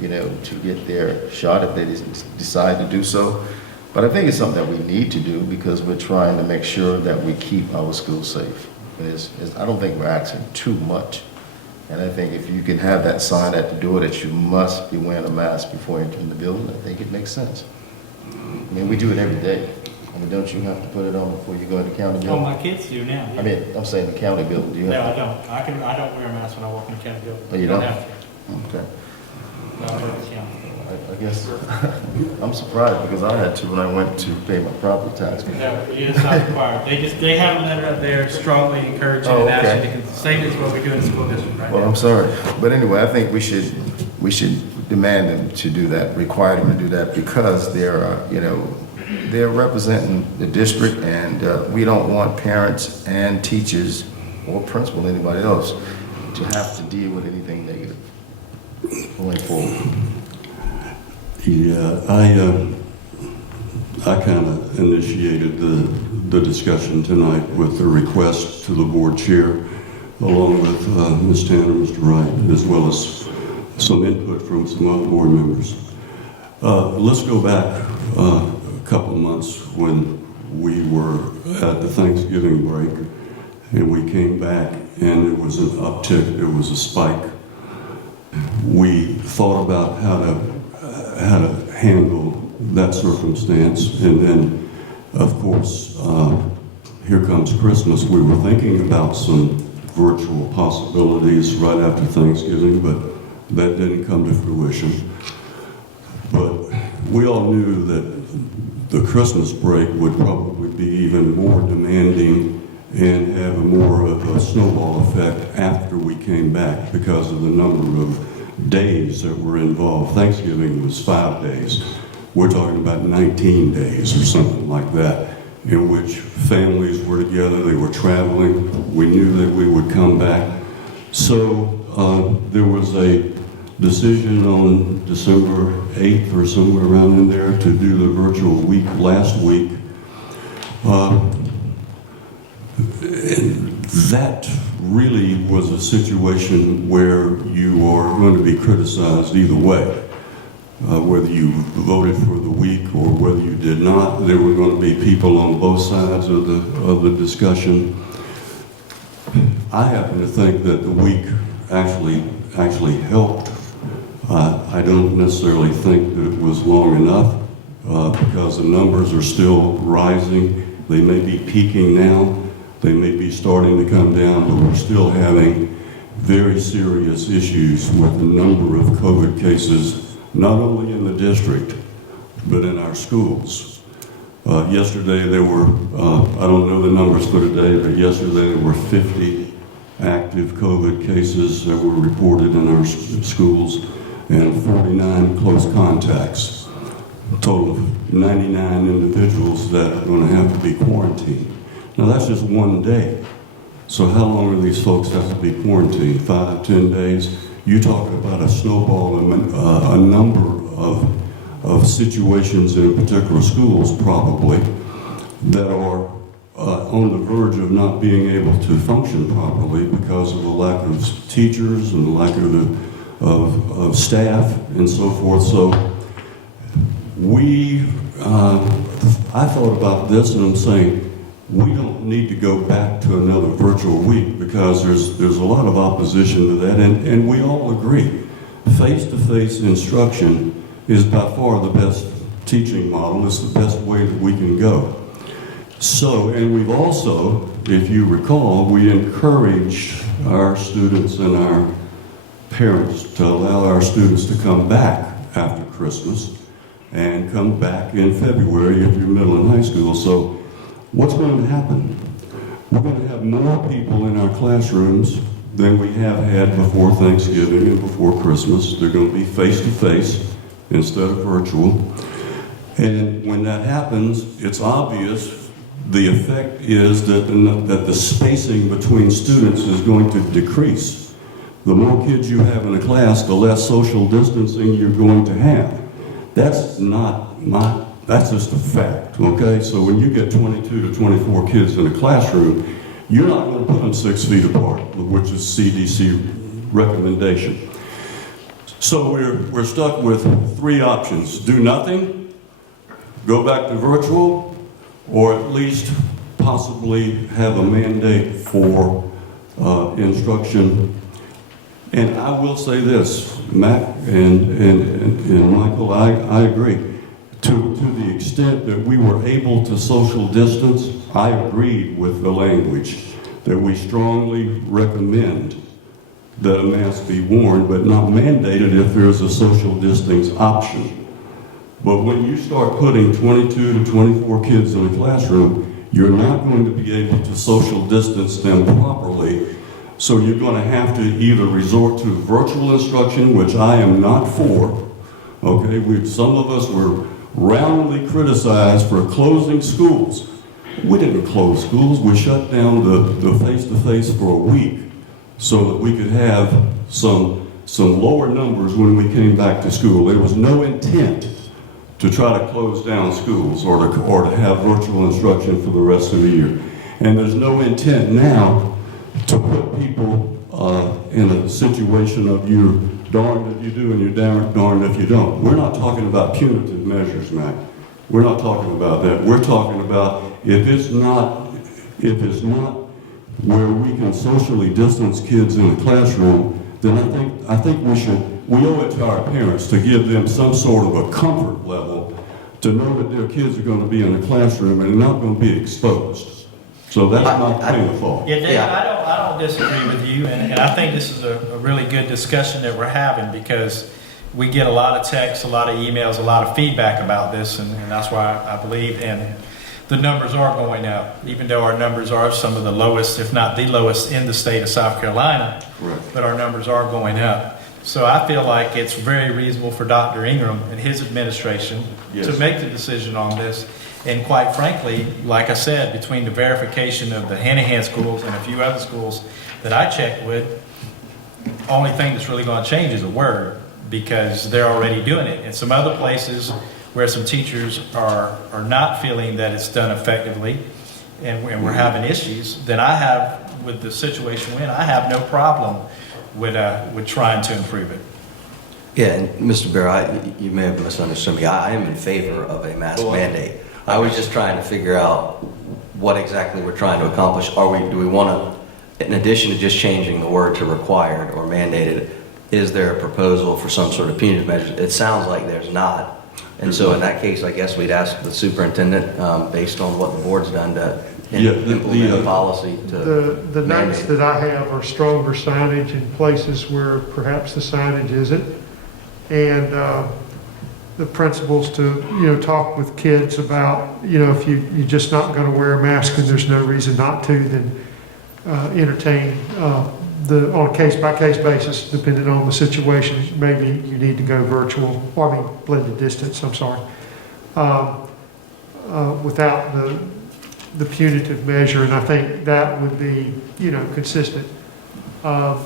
get their shot if they decide to do so. But I think it's something that we need to do because we're trying to make sure that we keep our schools safe. I don't think we're asking too much. And I think if you can have that sign at the door that you must be wearing a mask before entering the building, I think it makes sense. I mean, we do it every day. I mean, don't you have to put it on before you go into county Oh, building? my kids do now. I mean, I'm saying the county building, do you No, have I don't. I don't wear a mask when I walk in the county building. Oh, you don't? have to. Okay. No, I work in the county. I guess I'm surprised because I had to when I went to pay my property tax. No, it's not required. They have a letter up there strongly encouraging Oh, and asking okay. to same as what we do in the school district right Well, now. I'm sorry. But anyway, I think we should demand them to do that, require them to do that because they're representing the district and we don't want parents and teachers or principal, anybody else, to have to deal with anything negative going forward. Yeah, I kind of initiated the discussion tonight with the request to the board chair, along with Ms. Tanner, Mr. Wright, as well as some input from some other board members. Let's go back a couple months when we were at the Thanksgiving break, and we came back, and there was an uptick, there was a spike. We thought about how to handle that circumstance, and then, of course, here comes Christmas. We were thinking about some virtual possibilities right after Thanksgiving, but that didn't come to fruition. But we all knew that the Christmas break would probably be even more demanding and have more of a snowball effect after we came back because of the number of days that were involved. Thanksgiving was 5 days. We're talking about 19 days or something like that, in which families were together, they were traveling. We knew that we would come back. So there was a decision on December 8th or somewhere around in there to do the virtual week last week. And that really was a situation where you are going to be criticized either way. Whether you voted for the week or whether you did not, there were going to be people on both sides of the discussion. I happen to think that the week actually helped. I don't necessarily think that it was long enough because the numbers are still rising. They may be peaking now. They may be starting to come down, but we're still having very serious issues with the number of COVID cases, not only in the district, but in our schools. Yesterday there were, I don't know the numbers for today, but yesterday there were 50 active COVID cases that were reported in our schools and 49 close contacts. A total of 99 individuals that are going to have to be quarantined. Now that's just one day. So how long do these folks have to be quarantined? 5, 10 days? You talk about a snowball and a number of situations in particular schools probably that are on the verge of not being able to function properly because of the lack of teachers and the lack of staff and so forth. So I thought about this and I'm saying, we don't need to go back to another virtual week because there's a lot of opposition to that, and we all agree. Face-to-face instruction is by far the best teaching model. It's the best way that we can go. So, and we've also, if you recall, we encouraged our students and our parents to allow our students to come back after Christmas. and come back in February if you're middle and high school. So what's going to happen? We're going to have more people in our classrooms than we have had before Thanksgiving and before Christmas. They're going to be face-to-face instead of virtual. And when that happens, it's obvious the effect is that the spacing between students is going to decrease. The more kids you have in a class, the less social distancing you're going to have. That's just a fact, okay? So when you get 22 to 24 kids in a classroom, you're not going to put them 6 feet apart, which is CDC recommendation. So we're stuck with 3 options. Do nothing, go back to virtual, or at least possibly have a mandate for instruction. And I will say this, Matt and Michael, I agree. To the extent that we were able to social distance, I agreed with the language that we strongly recommend that a mask be worn, but not mandated if there's a social distance option. But when you start putting 22 to 24 kids in a classroom, you're not going to be able to social distance them properly. So you're going to have to either resort to virtual instruction, which I am not for. Okay, some of us were roundly criticized for closing schools. We didn't close schools. We shut down the face-to-face for a week so that we could have some lower numbers when we came back to school. There was no intent to try to close down schools or to have virtual instruction for the rest of the year. And there's no intent now to put people in a situation of you're darned if you do and you're darned if you don't. We're not talking about punitive measures, Mac. We're not talking about that. We're talking about if it's not where we can socially distance kids in the classroom, then I think we owe it to our parents to give them some sort of a comfort level to know that their kids are going to be in the classroom and they're not going to be exposed. So that's my claim of fault. Yeah, Dave, I don't disagree with you, and I think this is a really good discussion that we're having because we get a lot of texts, a lot of emails, a lot of feedback about this, and that's why I believe, and the numbers are going up, even though our numbers are some of the lowest, if not the lowest in the state of South Carolina. Correct. But our numbers are going up. So I feel like it's very reasonable for Dr. Ingram and his administration to make the decision on this. And quite frankly, like I said, between the verification of the Hanahan schools and a few other schools that I checked with, only thing that's really going to change is a word because they're already doing it. And some other places where some teachers are not feeling that it's done effectively and we're having issues, then I have, with the situation we're in, I have no problem with trying to improve it. Yeah, and Mr. Bear, you may have misunderstood me. I am in favor of a mask mandate. I was just trying to figure out what exactly we're trying to accomplish. Do we want to, in addition to just changing the word to required or mandated, is there a proposal for some sort of punitive measure? It sounds like there's not. And so in that case, I guess we'd ask the superintendent, based on what the board's done, to implement a policy to The notes that I have are stronger signage in places where perhaps the signage isn't. And the principals to, talk with kids about, if you're just not going to wear a mask and there's no reason not to, then entertain on a case-by-case basis, depending on the situation, maybe you need to go virtual, or blended distance, I'm sorry, without the punitive measure, and I think that would be, consistent. I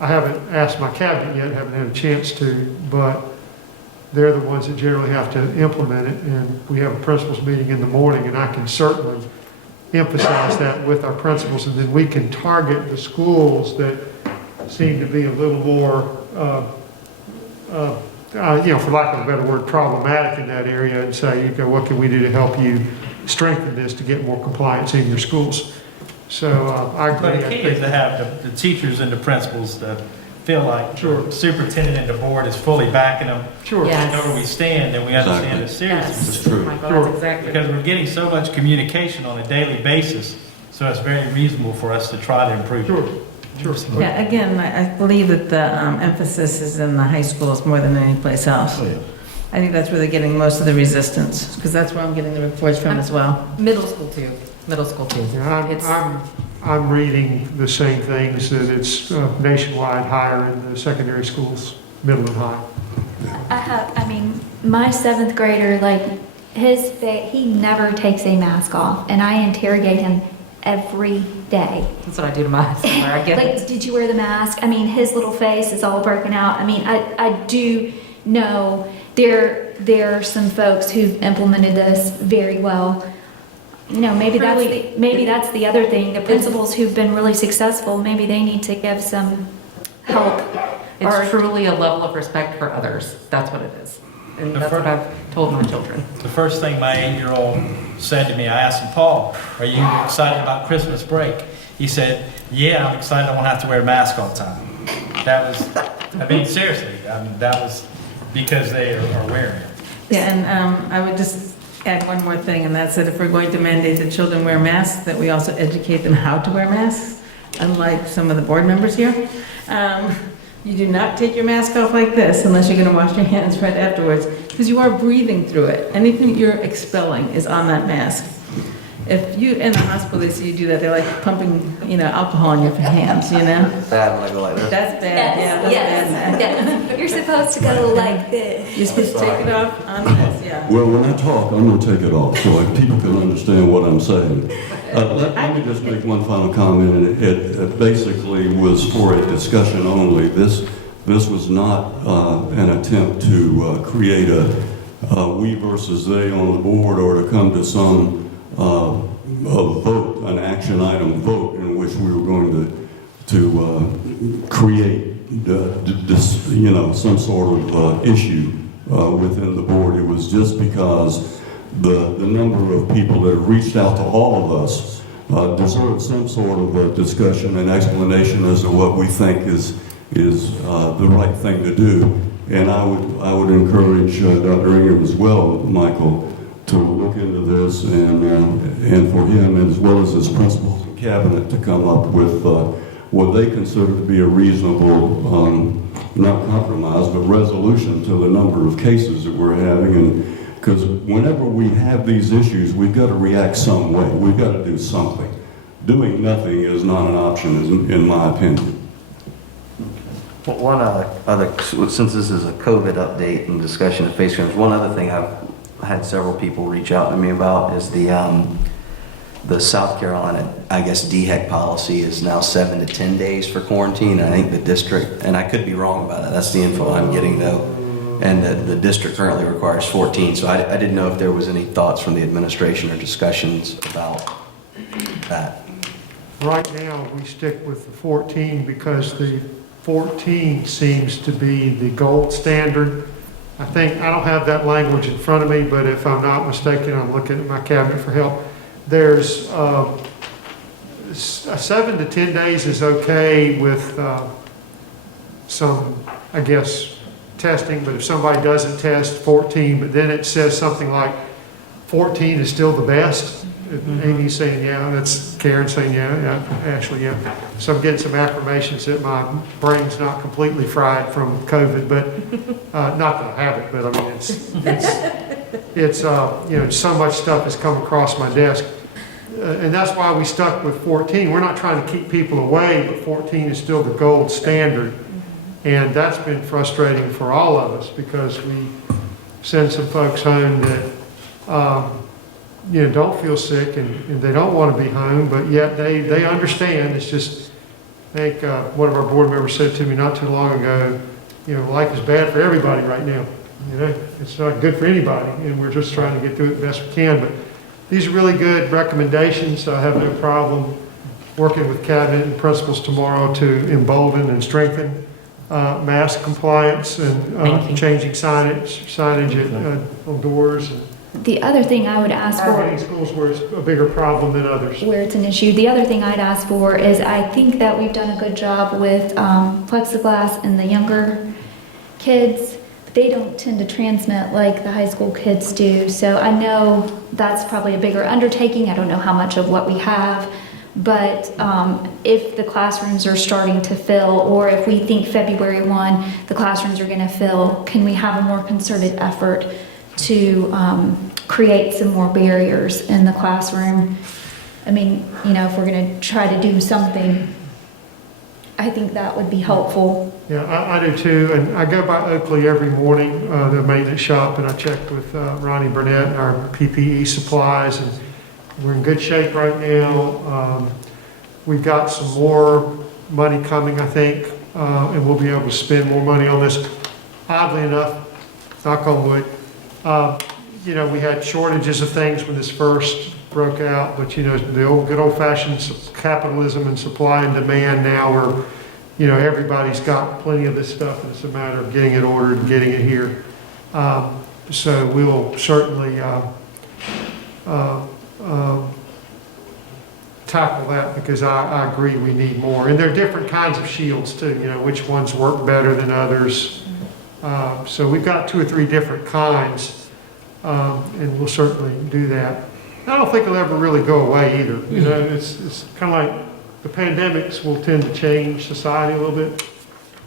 haven't asked my cabinet yet, haven't had a chance to, but they're the ones that generally have to implement it, and we have a principals meeting in the morning, and I can certainly emphasize that with our principals, and then we can target the schools that seem to be a little more, for lack of a better word, problematic in that area, and say, what can we do to help you strengthen this to get more compliance in your schools? So I agree. But the key is to have the teachers and the principals that feel like the superintendent and the board is fully backing them. Sure. Yes. Whenever we stand, and we understand the seriousness. It's true. Exactly. Because we're getting so much communication on a daily basis, so it's very reasonable for us to try to improve it. Sure. Yeah, again, I believe that the emphasis is in the high schools more than any place else. Oh, yeah. I think that's where they're getting most of the resistance, because that's where I'm getting the reports from as well. Middle school too. Middle school too. Yeah, I'm reading the same things, that it's nationwide higher in the secondary schools, middle and high. My 7th grader, like, he never takes a mask off, and I interrogate him every day. That's what I do to my husband. I get Like, it. did you wear the mask? I mean, his little face is all broken out. I mean, I do know there are some folks who've implemented this very well. You know, maybe that's the other thing. The principals who've been really successful, maybe they need to give some help. It's truly a level of respect for others. That's what it is. And that's what I've told my children. The first thing my 8-year-old said to me, I asked him, Paul, are you excited about Christmas break? He said, yeah, I'm excited I won't have to wear a mask all the time. That was, seriously, that was because they are wearing it. Yeah, and I would just add one more thing, and that's that if we're going to mandate that children wear masks, that we also educate them how to wear masks, unlike some of the board members here. You do not take your mask off like this unless you're going to wash your hands right afterwards, because you are breathing through it. Anything you're expelling is on that mask. If you, in the hospital, they see you do that, they're like pumping, alcohol in your hands, Bad when I go like this. That's bad, yeah, that's bad. Yes. You're supposed to go like this. You're supposed to take it off on this, yeah. Well, when I talk, I'm going to take it off so like people can understand what I'm saying. Let me just make one final comment, and it basically was for a discussion only. This was not an attempt to create a we versus they on the board, or to come to some a vote, an action item vote, in which we were going to create some sort of issue within the board. It was just because the number of people that have reached out to all of us deserve some sort of a discussion and explanation as to what we think is the right thing to do. And I would encourage Dr. Ingram as well, Michael, to look into this, and for him, as well as his principals and cabinet, to come up with what they consider to be a reasonable, not compromise, but resolution to the number of cases that we're having. And because whenever we have these issues, we've got to react some way. We've got to do something. Doing nothing is not an option, in my opinion. Well, one other, since this is a COVID update and discussion of face creams, one other thing I've had several people reach out to me about is the South Carolina, I guess, DHEC policy is now 7 to 10 days for quarantine. I think the district, and I could be wrong about that, that's the info I'm getting though, and the district currently requires 14. So I didn't know if there was any thoughts from the administration or discussions about that. Right now, we stick with the 14 because the 14 seems to be the gold standard. I don't have that language in front of me, but if I'm not mistaken, I'm looking at my cabinet for help. There's 7 to 10 days is okay with some, I guess, testing, but if somebody doesn't test, 14, but then it says something like 14 is still the best. Amy's saying, yeah, that's Karen saying, yeah, Ashley, yeah. So I'm getting some affirmations that my brain's not completely fried from COVID, but not that I have it, but I mean, it's so much stuff has come across my desk. And that's why we stuck with 14. We're not trying to keep people away, but 14 is still the gold standard. And that's been frustrating for all of us because we send some folks home that, don't feel sick and they don't want to be home, but yet they understand. It's just, I think one of our board members said to me not too long ago, life is bad for everybody right now. It's not good for anybody, and we're just trying to get through it the best we can. But these are really good recommendations. I have no problem working with cabinet and principals tomorrow to embolden and strengthen mask compliance and changing signage on doors. The other thing I would ask for, Targeting schools where it's a bigger problem than others. where it's an issue, the other thing I'd ask for is I think that we've done a good job with plexiglass in the younger kids. They don't tend to transmit like the high school kids do. So I know that's probably a bigger undertaking. I don't know how much of what we have But if the classrooms are starting to fill, or if we think February 1, the classrooms are going to fill, can we have a more concerted effort to create some more barriers in the classroom? I mean, you know, if we're going to try to do something, I think that would be helpful. Yeah, I do too, and I go by Oakley every morning, the maintenance shop, and I checked with Ronnie Burnett and our PPE supplies, and we're in good shape right now. We've got some more money coming, I think, and we'll be able to spend more money on this. Oddly enough, knock on wood, you know, we had shortages of things when this first broke out, but you know, the good old-fashioned capitalism and supply and demand now, where you know everybody's got plenty of this stuff, and it's a matter of getting it ordered and getting it here. So we'll certainly tackle that, because I agree we need more. And there are different kinds of shields too, you know, which ones work better than others. So we've got 2 or 3 different kinds, and we'll certainly do that. I don't think it'll ever really go away either. You know, it's kind of like the pandemics will tend to change society a little bit.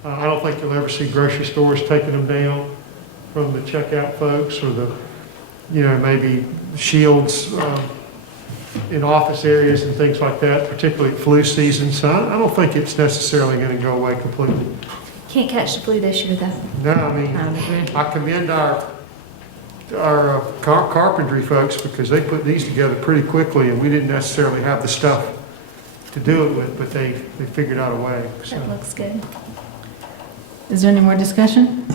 I don't think you'll ever see grocery stores taking them down from the checkout folks, or the, you know, maybe shields in office areas and things like that, particularly flu season. So I don't think it's necessarily going to go away completely. Can't catch the flu this year, though. No, I mean, I commend our carpentry folks, because they put these together pretty quickly, and we didn't necessarily have the stuff to do it with, but they figured out a way. So. That looks good. Is there any more discussion?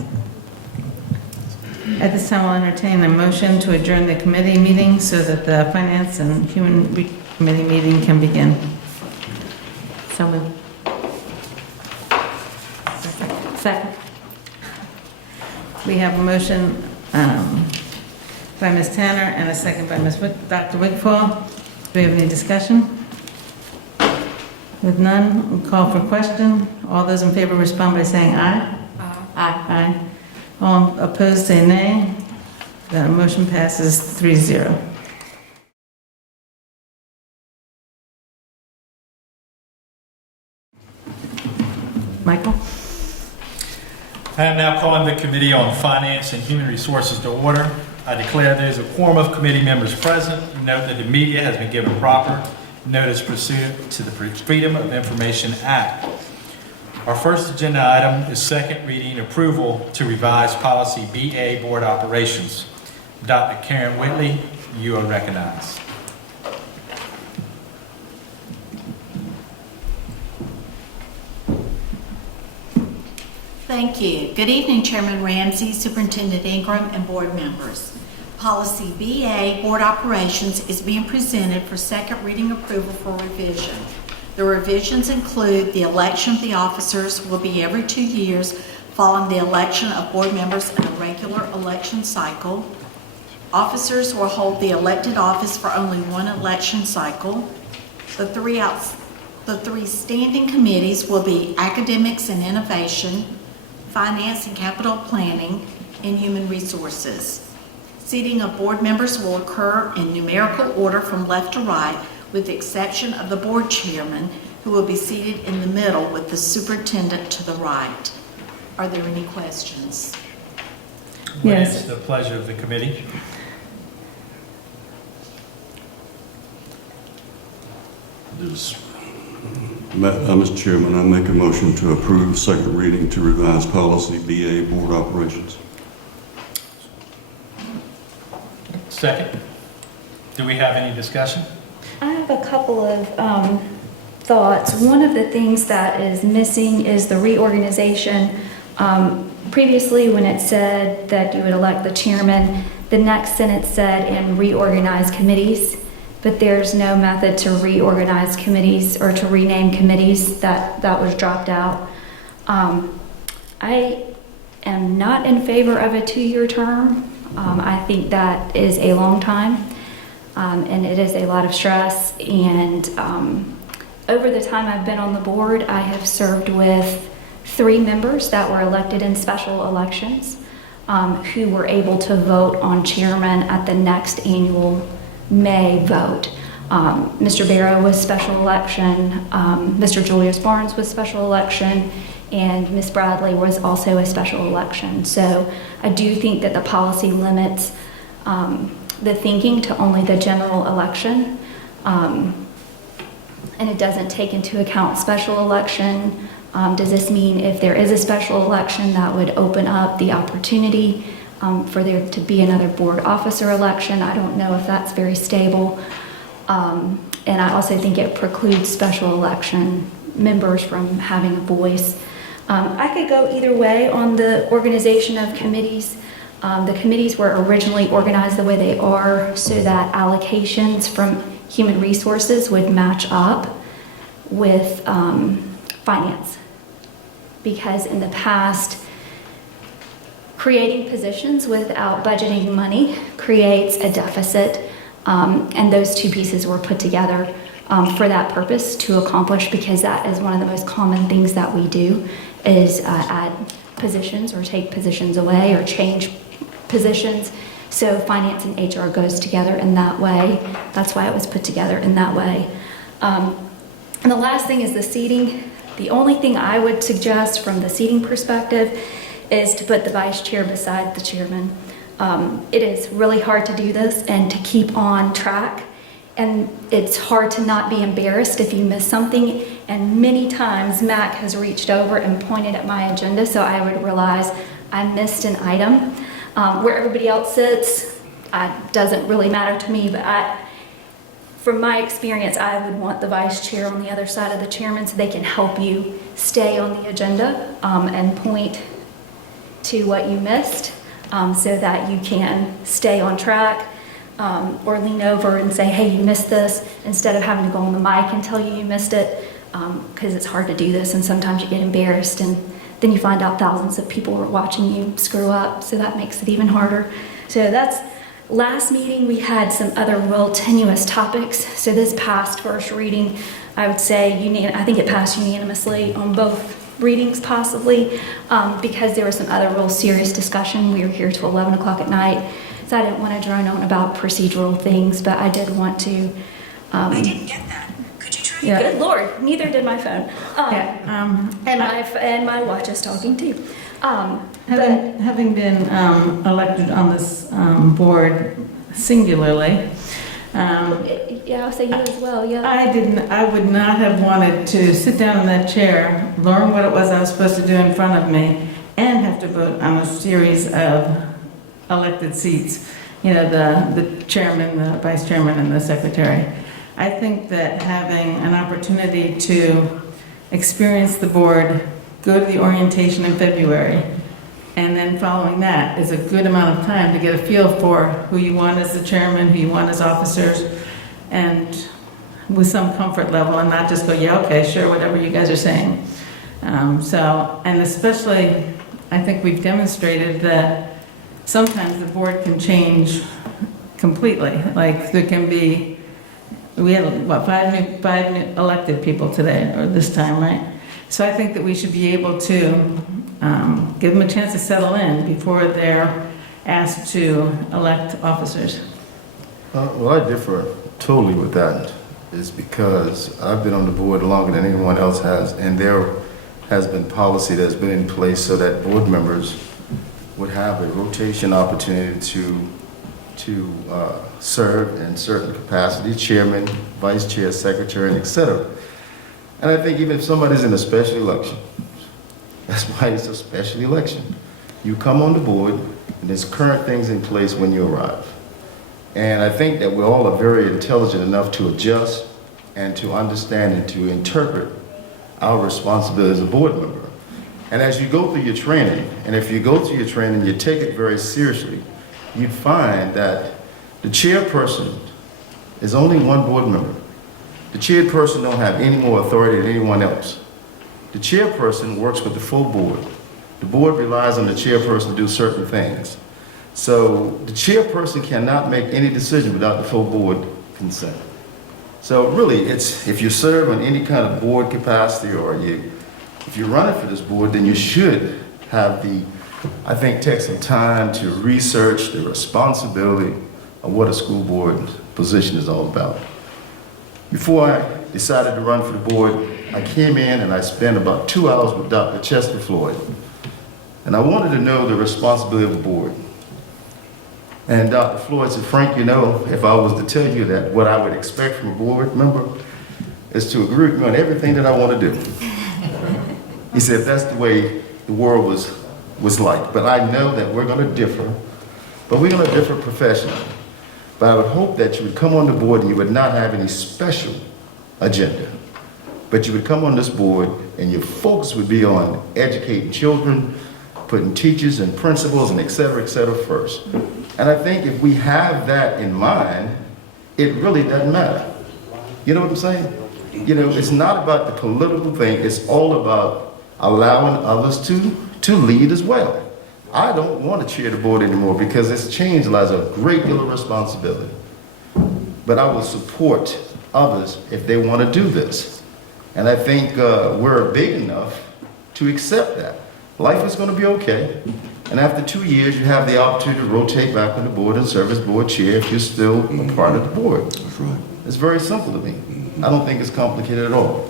At this time, I'll entertain a motion to adjourn the committee meeting so that the Finance and Human Committee meeting can begin. So moved. Second. We have a motion by Ms. Tanner and a second by Dr. Wigfall. Do we have any discussion? With none, we'll call for question. All those in favor respond by saying aye. Aye. Aye. All opposed say nay. The motion passes 3-0. Michael? I am now calling the Committee on Finance and Human Resources to order. I declare there is a quorum of committee members present. Note that the media has been given proper notice pursuant to the Freedom of Information Act. Our first agenda item is second reading approval to revise policy BA Board Operations. Dr. Karen Whitley, you are recognized. Thank you. Good evening, Chairman Ramsey, Superintendent Ingram, and board members. Policy BA, Board Operations, is being presented for second reading approval for revision. The revisions include the election of the officers will be every 2 years following the election of board members in a regular election cycle. Officers will hold the elected office for only 1 election cycle. The three standing committees will be Academics and Innovation, Finance and Capital Planning, and Human Resources. Seating of board members will occur in numerical order from left to right, with the exception of the board chairman, who will be seated in the middle with the superintendent to the right. Are there any questions? Yes. It's the pleasure of the committee. Mr. Chairman, I make a motion to approve second reading to revise policy BA Board Operations. Second. Do we have any discussion? I have a couple of thoughts. One of the things that is missing is the reorganization. Previously, when it said that you would elect the chairman, the next sentence said and reorganize committees, but there's no method to reorganize committees or to rename committees. That was dropped out. I am not in favor of a 2-year term. I think that is a long time. And it is a lot of stress, and over the time I've been on the board, I have served with 3 members that were elected in special elections, who were able to vote on chairman at the next annual May vote. Mr. Barrow was special election, Mr. Julius Barnes was special election, and Ms. Bradley was also a special election. So I do think that the policy limits the thinking to only the general election, and it doesn't take into account special election. Does this mean if there is a special election that would open up the opportunity for there to be another board officer election? I don't know if that's very stable. And I also think it precludes special election members from having a voice. I could go either way on the organization of committees. The committees were originally organized the way they are so that allocations from human resources would match up with finance. Because in the past, creating positions without budgeting money creates a deficit, and those two pieces were put together for that purpose to accomplish, because that is one of the most common things that we do is add positions or take positions away or change positions. So finance and HR goes together in that way. That's why it was put together in that way. And the last thing is the seating. The only thing I would suggest from the seating perspective is to put the vice chair beside the chairman. It is really hard to do this and to keep on track, and it's hard to not be embarrassed if you miss something. And many times Mac has reached over and pointed at my agenda, so I would realize I missed an item. Where everybody else sits, doesn't really matter to me, but from my experience, I would want the vice chair on the other side of the chairman so they can help you stay on the agenda and point to what you missed so that you can stay on track, or lean over and say, hey, you missed this, instead of having to go on the mic and tell you missed it, because it's hard to do this and sometimes you get embarrassed and then you find out thousands of people are watching you screw up, so that makes it even harder. So that's last meeting. We had some other real tenuous topics. So this past first reading, I would say, I think it passed unanimously on both readings possibly, because there was some other real serious discussion. We were here till 11 o'clock at night, so I didn't want to drone on about procedural things, but I did want to. I didn't get that. Could you try? Yeah. Good Lord, neither did my phone. Yeah, and my watch is talking too. having been elected on this board singularly, yeah, I'll say you as well. Yeah. I would not have wanted to sit down in that chair, learn what it was I was supposed to do in front of me, and have to vote on a series of elected seats. You know, the chairman, the vice chairman, and the secretary. I think that having an opportunity to experience the board, go to the orientation in February, and then following that is a good amount of time to get a feel for who you want as the chairman, who you want as officers, and with some comfort level, and not just go, yeah, okay, sure, whatever you guys are saying. And especially, I think we've demonstrated that sometimes the board can change completely. Like there can be, we had, what, five new elected people today, or this time, right? So I think that we should be able to give them a chance to settle in before they're asked to elect officers. Well, I differ totally with that, is because I've been on the board longer than anyone else has, and there has been policy that's been in place so that board members would have a rotation opportunity to serve in certain capacity, chairman, vice chair, secretary, and et cetera. And I think even if somebody's in a special election, that's why it's a special election. You come on the board, and there's current things in place when you arrive. And I think that we all are very intelligent enough to adjust and to understand and to interpret our responsibility as a board member. And as you go through your training, and if you go through your training, you take it very seriously, you'd find that the chairperson is only one board member. The chairperson don't have any more authority than anyone else. The chairperson works with the full board. The board relies on the chairperson to do certain things. So the chairperson cannot make any decision without the full board consent. So really, it's, if you serve in any kind of board capacity, or if you're running for this board, then you should have I think, take some time to research the responsibility of what a school board position is all about. Before I decided to run for the board, I came in and I spent about 2 hours with Dr. Chester Floyd. And I wanted to know the responsibility of the board. And Dr. Floyd said, Frank, you know, if I was to tell you that what I would expect from a board member is to agree with me on everything that I want to do. He said, that's the way the world was like. But I know that we're going to differ, but we're going to differ professionally. But I would hope that you would come on the board and you would not have any special agenda. But you would come on this board and your focus would be on educating children, putting teachers and principals and et cetera first. And I think if we have that in mind, it really doesn't matter. You know what I'm saying? You know, it's not about the political thing, it's all about allowing others to lead as well. I don't want to chair the board anymore because it's changed as a great deal of responsibility. But I will support others if they want to do this. And I think we're big enough to accept that. Life is going to be okay. And after 2 years, you have the opportunity to rotate back on the board and serve as board chair if you're still a part of the board. That's right. It's very simple to me. I don't think it's complicated at all.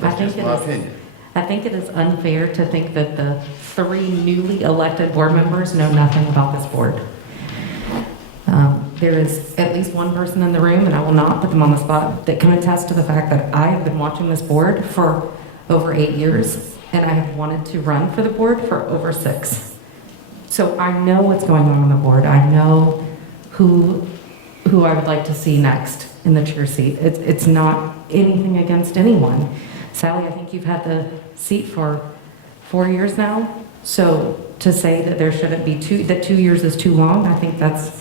That's just my opinion. I think it is unfair to think that the 3 newly elected board members know nothing about this board. There is at least one person in the room, and I will not put them on the spot, that can attest to the fact that I have been watching this board for over 8 years, and I have wanted to run for the board for over 6. So I know what's going on the board. I know who I would like to see next in the chair seat. It's not anything against anyone. Sally, I think you've had the seat for 4 years now. So to say that there shouldn't be that 2 years is too long, I think that's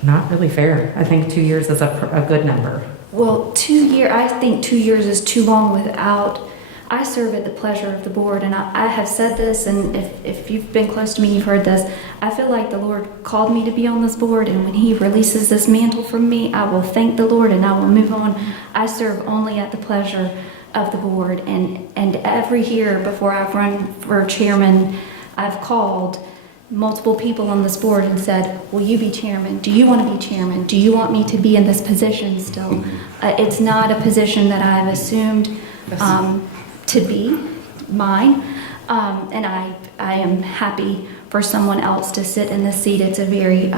not really fair. I think 2 years is a good number. Well, I think 2 years is too long without, I serve at the pleasure of the board, and I have said this, and if you've been close to me, you've heard this. I feel like the Lord called me to be on this board, and when He releases this mantle from me, I will thank the Lord and I will move on. I serve only at the pleasure of the board, and every year before I've run for chairman, I've called multiple people on this board and said, will you be chairman? Do you want to be chairman? Do you want me to be in this position still? It's not a position that I've assumed to be mine, and I am happy for someone else to sit in this seat. It's a very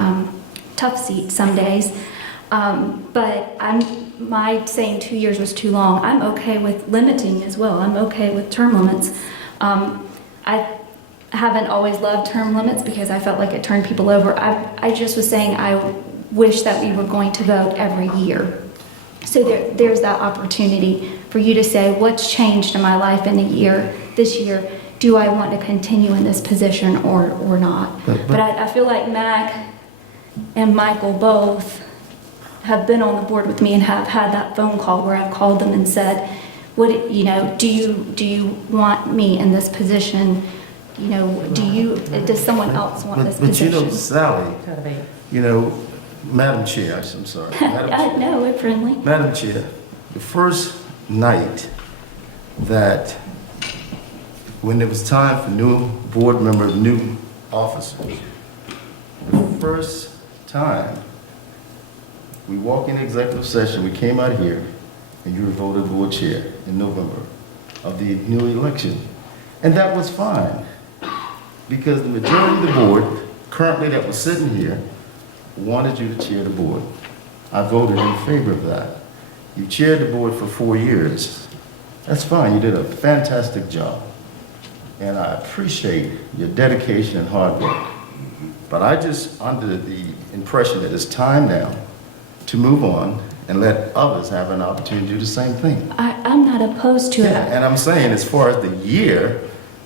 tough seat some days, but my saying 2 years was too long. I'm okay with limiting as well. I'm okay with term limits. I haven't always loved term limits because I felt like it turned people over. I just was saying I wish that we were going to vote every year. So there's that opportunity for you to say, what's changed in my life in this year? Do I want to continue in this position or not? But I feel like Mac and Michael both have been on the board with me and have had that phone call where I've called them and said, do you want me in this position? Does someone else want this position? But Sally, Madam Chair, I'm sorry. No, we're friendly. Madam Chair, the first night that when it was time for new board members, new officers, the first time we walked in executive session, we came out here and you were voted board chair in November of the new election. And that was fine because the majority of the board currently that was sitting here wanted you to chair the board. I voted in favor of that. You chaired the board for 4 years. That's fine, you did a fantastic job. And I appreciate your dedication and hard work. But I just under the impression that it's time now to move on and let others have an opportunity to do the same thing. I'm not opposed to it. And I'm saying as far as the year,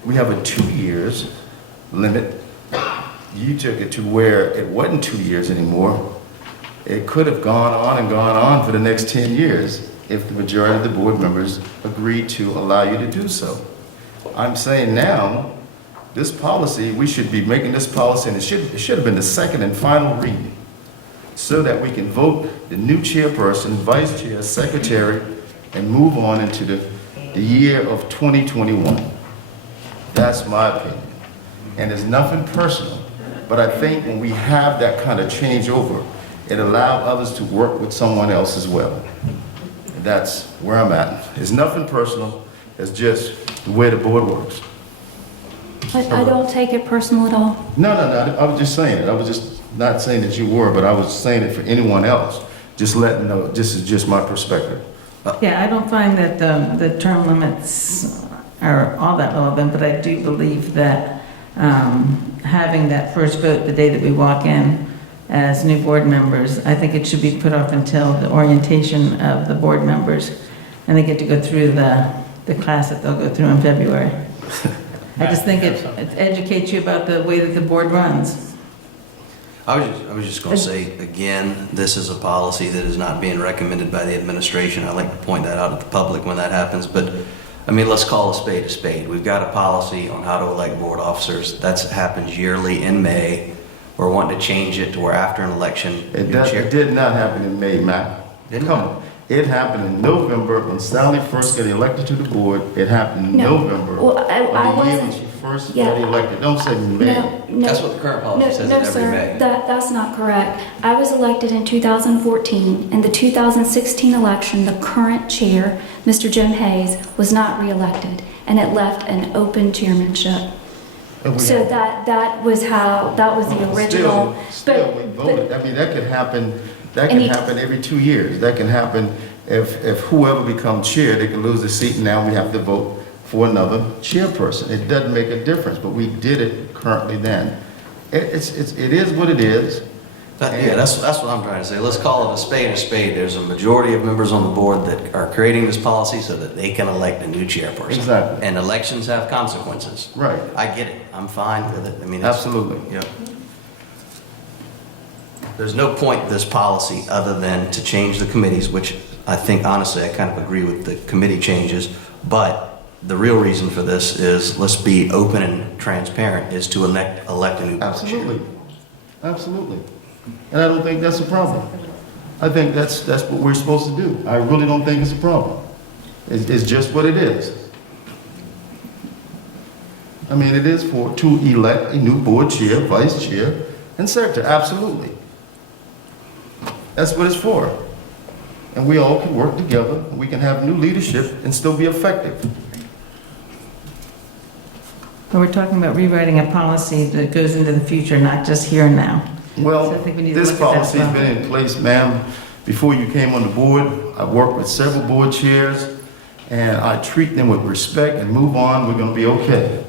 we have a 2 years limit. You took it to where it wasn't 2 years anymore. It could have gone on for the next 10 years if the majority of the board members agreed to allow you to do so. I'm saying now, this policy, we should be making this policy, and it should have been the second and final reading, so that we can vote the new chairperson, vice chair, secretary, and move on into the year of 2021. That's my opinion. And it's nothing personal, but I think when we have that kind of changeover, it allows others to work with someone else as well. and that's where I'm at. It's nothing personal, it's just the way the board works. I don't take it personal at all. No, I was just saying it. I was just not saying that you were, but I was saying it for anyone else. Just letting know, this is just my perspective. Yeah, I don't find that the term limits are all that relevant, but I do believe that having that first vote the day that we walk in as new board members, I think it should be put off until the orientation of the board members, and they get to go through the class that they'll go through in February. I just think it educates you about the way that the board runs. I was just going to say, again, this is a policy that is not being recommended by the administration. I like to point that out to the public when that happens, but I mean, let's call a spade a spade. We've got a policy on how to elect board officers. That happens yearly in May. We're wanting to change it to where after an election. It did not happen in May, Matt. Didn't Come on. It happened in November when Sally first got elected to the board. It happened in November. Well, I of the year when wasn't. she first Yeah. got elected. Don't say May. No, That's what the current policy says in every sir, May. that's not correct. I was elected in 2014. In the 2016 election, the current chair, Mr. Jim Hayes, was not reelected, and it left an open chairmanship. So that was the original. Still, we voted. I mean, that could happen. That And can you- happen every 2 years. That can happen if whoever becomes chair, they can lose the seat, and now we have to vote for another chairperson. It doesn't make a difference, but we did it currently then. It is what it is. That's what I'm trying to say. Let's call it a spade a spade. There's a majority of members on the board that are creating this policy so that they can elect a new chairperson. Exactly. And elections have consequences. Right. I get it. I'm fine with it. I mean, Absolutely. Yeah. There's no point to this policy other than to change the committees, which I think, honestly, I kind of agree with the committee changes. But the real reason for this is, let's be open and transparent, is to elect a new board chair. Absolutely. And I don't think that's a problem. I think that's what we're supposed to do. I really don't think it's a problem. It's just what it is. I mean, it is to elect a new board chair, vice chair, and secretary. Absolutely. That's what it's for. And we all can work together. We can have new leadership and still be effective. But we're talking about rewriting a policy that goes into the future, not just here and now. Well, So I think we need to this look at that policy's as well. been in place, ma'am, before you came on the board. I've worked with several board chairs, and I treat them with respect and move on. We're going to be okay.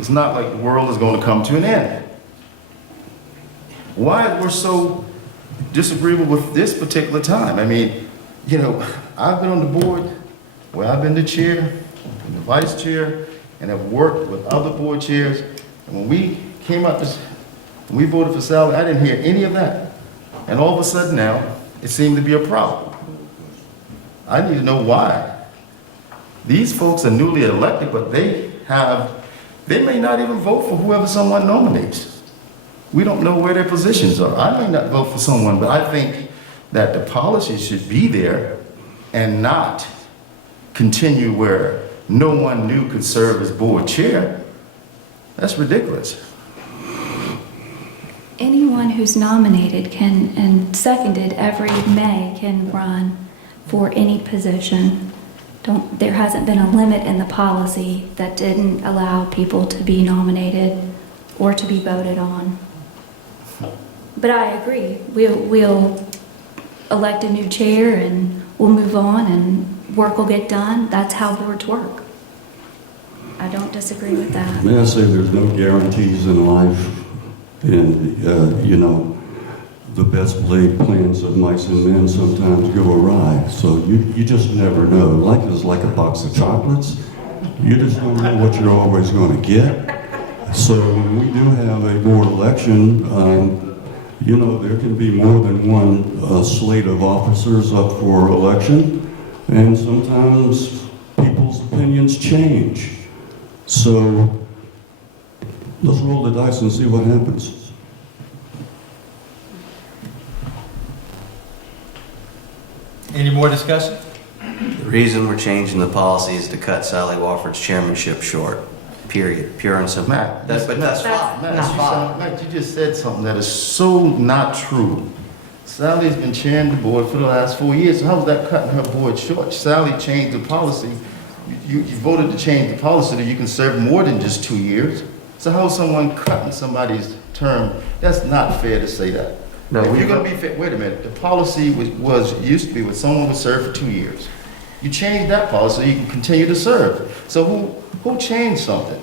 It's not like the world is going to come to an end. Why we're so disagreeable with this particular time? I mean, you know, I've been on the board where I've been the chair and the vice chair, and have worked with other board chairs. And when we came up this, when we voted for Sally, I didn't hear any of that. And all of a sudden now, it seemed to be a problem. I need to know why. These folks are newly elected, but they may not even vote for whoever someone nominates. We don't know where their positions are. I may not vote for someone, but I think that the policy should be there and not continue where no one new could serve as board chair. That's ridiculous. Anyone who's nominated and seconded every May can run for any position. There hasn't been a limit in the policy that didn't allow people to be nominated or to be voted on. But I agree, we'll elect a new chair and we'll move on and work will get done. That's how boards work. I don't disagree with that. May I say there's no guarantees in life, and you know, the best laid plans of mice and men sometimes go awry. So you just never know. Life is like a box of chocolates. You just don't know what you're always going to get. So when we do have a board election, you know, there can be more than one slate of officers up for election, and sometimes people's opinions change. So let's roll the dice and see what happens. Any more discussion? The reason we're changing the policy is to cut Sally Wofford's chairmanship short. Period. Pure and simple. Matt, But that's fine. Matt, That's fine. Matt, you just said something that is so not true. Sally's been chairing the board for the last 4 years. So how was that cutting her board short? Sally changed the policy. You voted to change the policy that you can serve more than just 2 years. So how is someone cutting somebody's term? That's not fair to say that. No, if you're going to be fair, wait a minute. The policy used to be when someone would serve for 2 years. You changed that policy so you can continue to serve. So who changed something?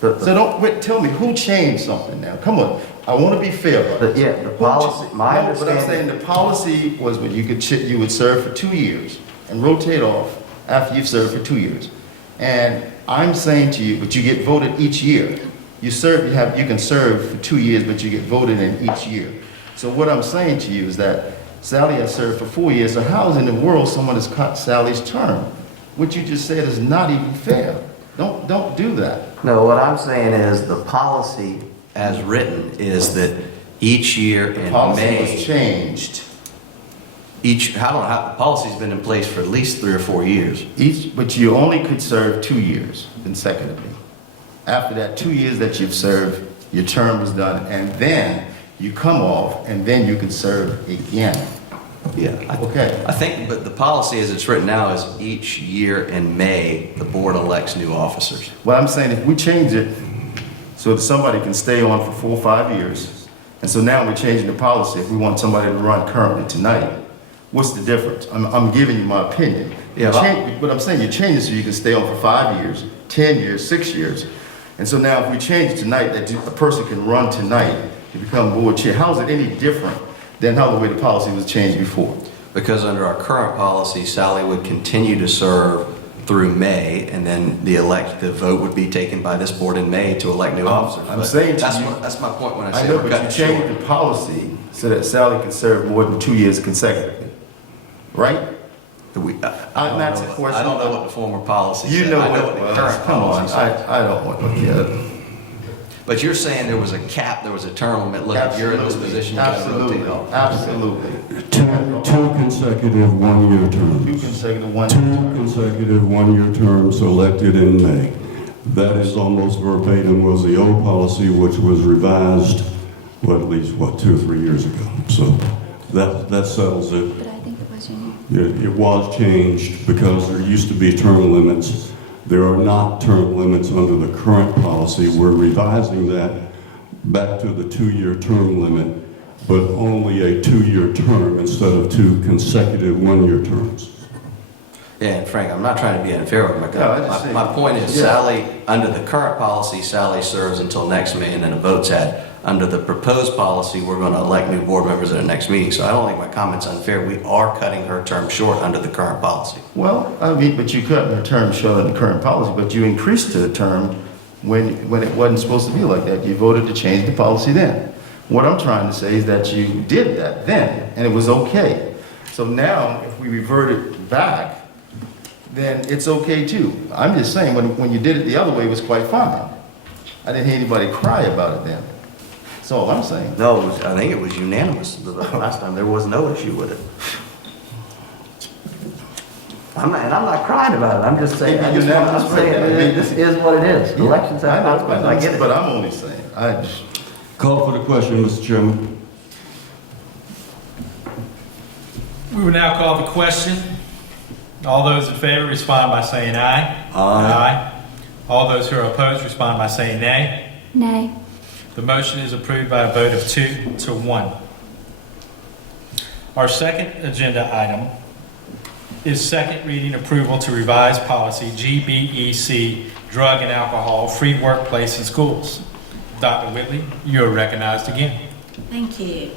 So don't wait, tell me who changed something now. Come on. I want to be fair about it. The policy, my No, but I'm saying the policy was when you would serve for 2 years and rotate off after you've served for 2 years. And I'm saying to you, but you get voted each year. You can serve for 2 years, but you get voted in each year. So what I'm saying to you is that Sally has served for 4 years. So how in the world someone has cut Sally's term? What you just said is not even fair. Don't do that. No, what I'm saying is the policy as written is that each year in May. The policy was changed. The policy's been in place for at least 3 or 4 years. But you only could serve 2 years consecutively. After that 2 years that you've served, your term was done, and then you come off, and then you can serve again. Yeah. Okay. I think, but the policy as it's written now is each year in May, the board elects new officers. Well, I'm saying if we change it so that somebody can stay on for 4 or 5 years, and so now we're changing the policy if we want somebody to run currently tonight, what's the difference? I'm giving you my opinion. Yeah, But I'm saying you change it so you can stay on for 5 years, 10 years, 6 years. And so now if we change tonight that a person can run tonight to become board chair, how is it any different than how the way the policy was changed before? Because under our current policy, Sally would continue to serve through May, and then the vote would be taken by this board in May to elect new officers. I'm saying to you, that's my point when I I say know, we're but cutting you it short. changed the policy so that Sally can serve more than 2 years consecutively, right? That's a question. I don't know what the former policy You said. know I what know it what was. the current Come on, policy said. I don't want to look at it. But you're saying there was a cap, there was a term limit. Look, if you're in this position, you gotta rotate off. Absolutely. Two consecutive one-year terms. 2 consecutive 1 Two year. consecutive one-year terms elected in May. That is almost verbatim was the old policy, which was revised, at least 2 or 3 years ago. So that settles it. But I think it was unique. It was changed because there used to be term limits. There are not term limits under the current policy. We're revising that back to the 2-year term limit, but only a 2-year term instead of 2 consecutive 1-year terms. Yeah, and Frank, I'm not trying to be unfair with my point is Yeah. Sally, under the current policy, Sally serves until next May and then a vote's had. Under the proposed policy, we're going to elect new board members at our next meeting. So I don't think my comment's unfair. We are cutting her term short under the current policy. Well, I mean, but you cut her term short of the current policy, but you increased the term when it wasn't supposed to be like that. You voted to change the policy then. What I'm trying to say is that you did that then, and it was okay. So now, if we revert it back, then it's okay too. I'm just saying, when you did it the other way, it was quite fine. I didn't hear anybody cry about it then. That's all I'm saying. No, I think it was unanimous the last time. There was no issue with it. I'm not crying about it. I'm just saying, this is what it is. Elections have consequences. I get it. But I'm only saying, Call for the question, Mr. Chairman. We will now call the question. All those in favor respond by saying aye. Aye. All those who are opposed respond by saying nay. Nay. The motion is approved by a vote of 2 to 1. Our second agenda item is second reading approval to revise policy gbaa-e, drug and alcohol free workplace in schools. Dr. Whitley, you are recognized again. Thank you.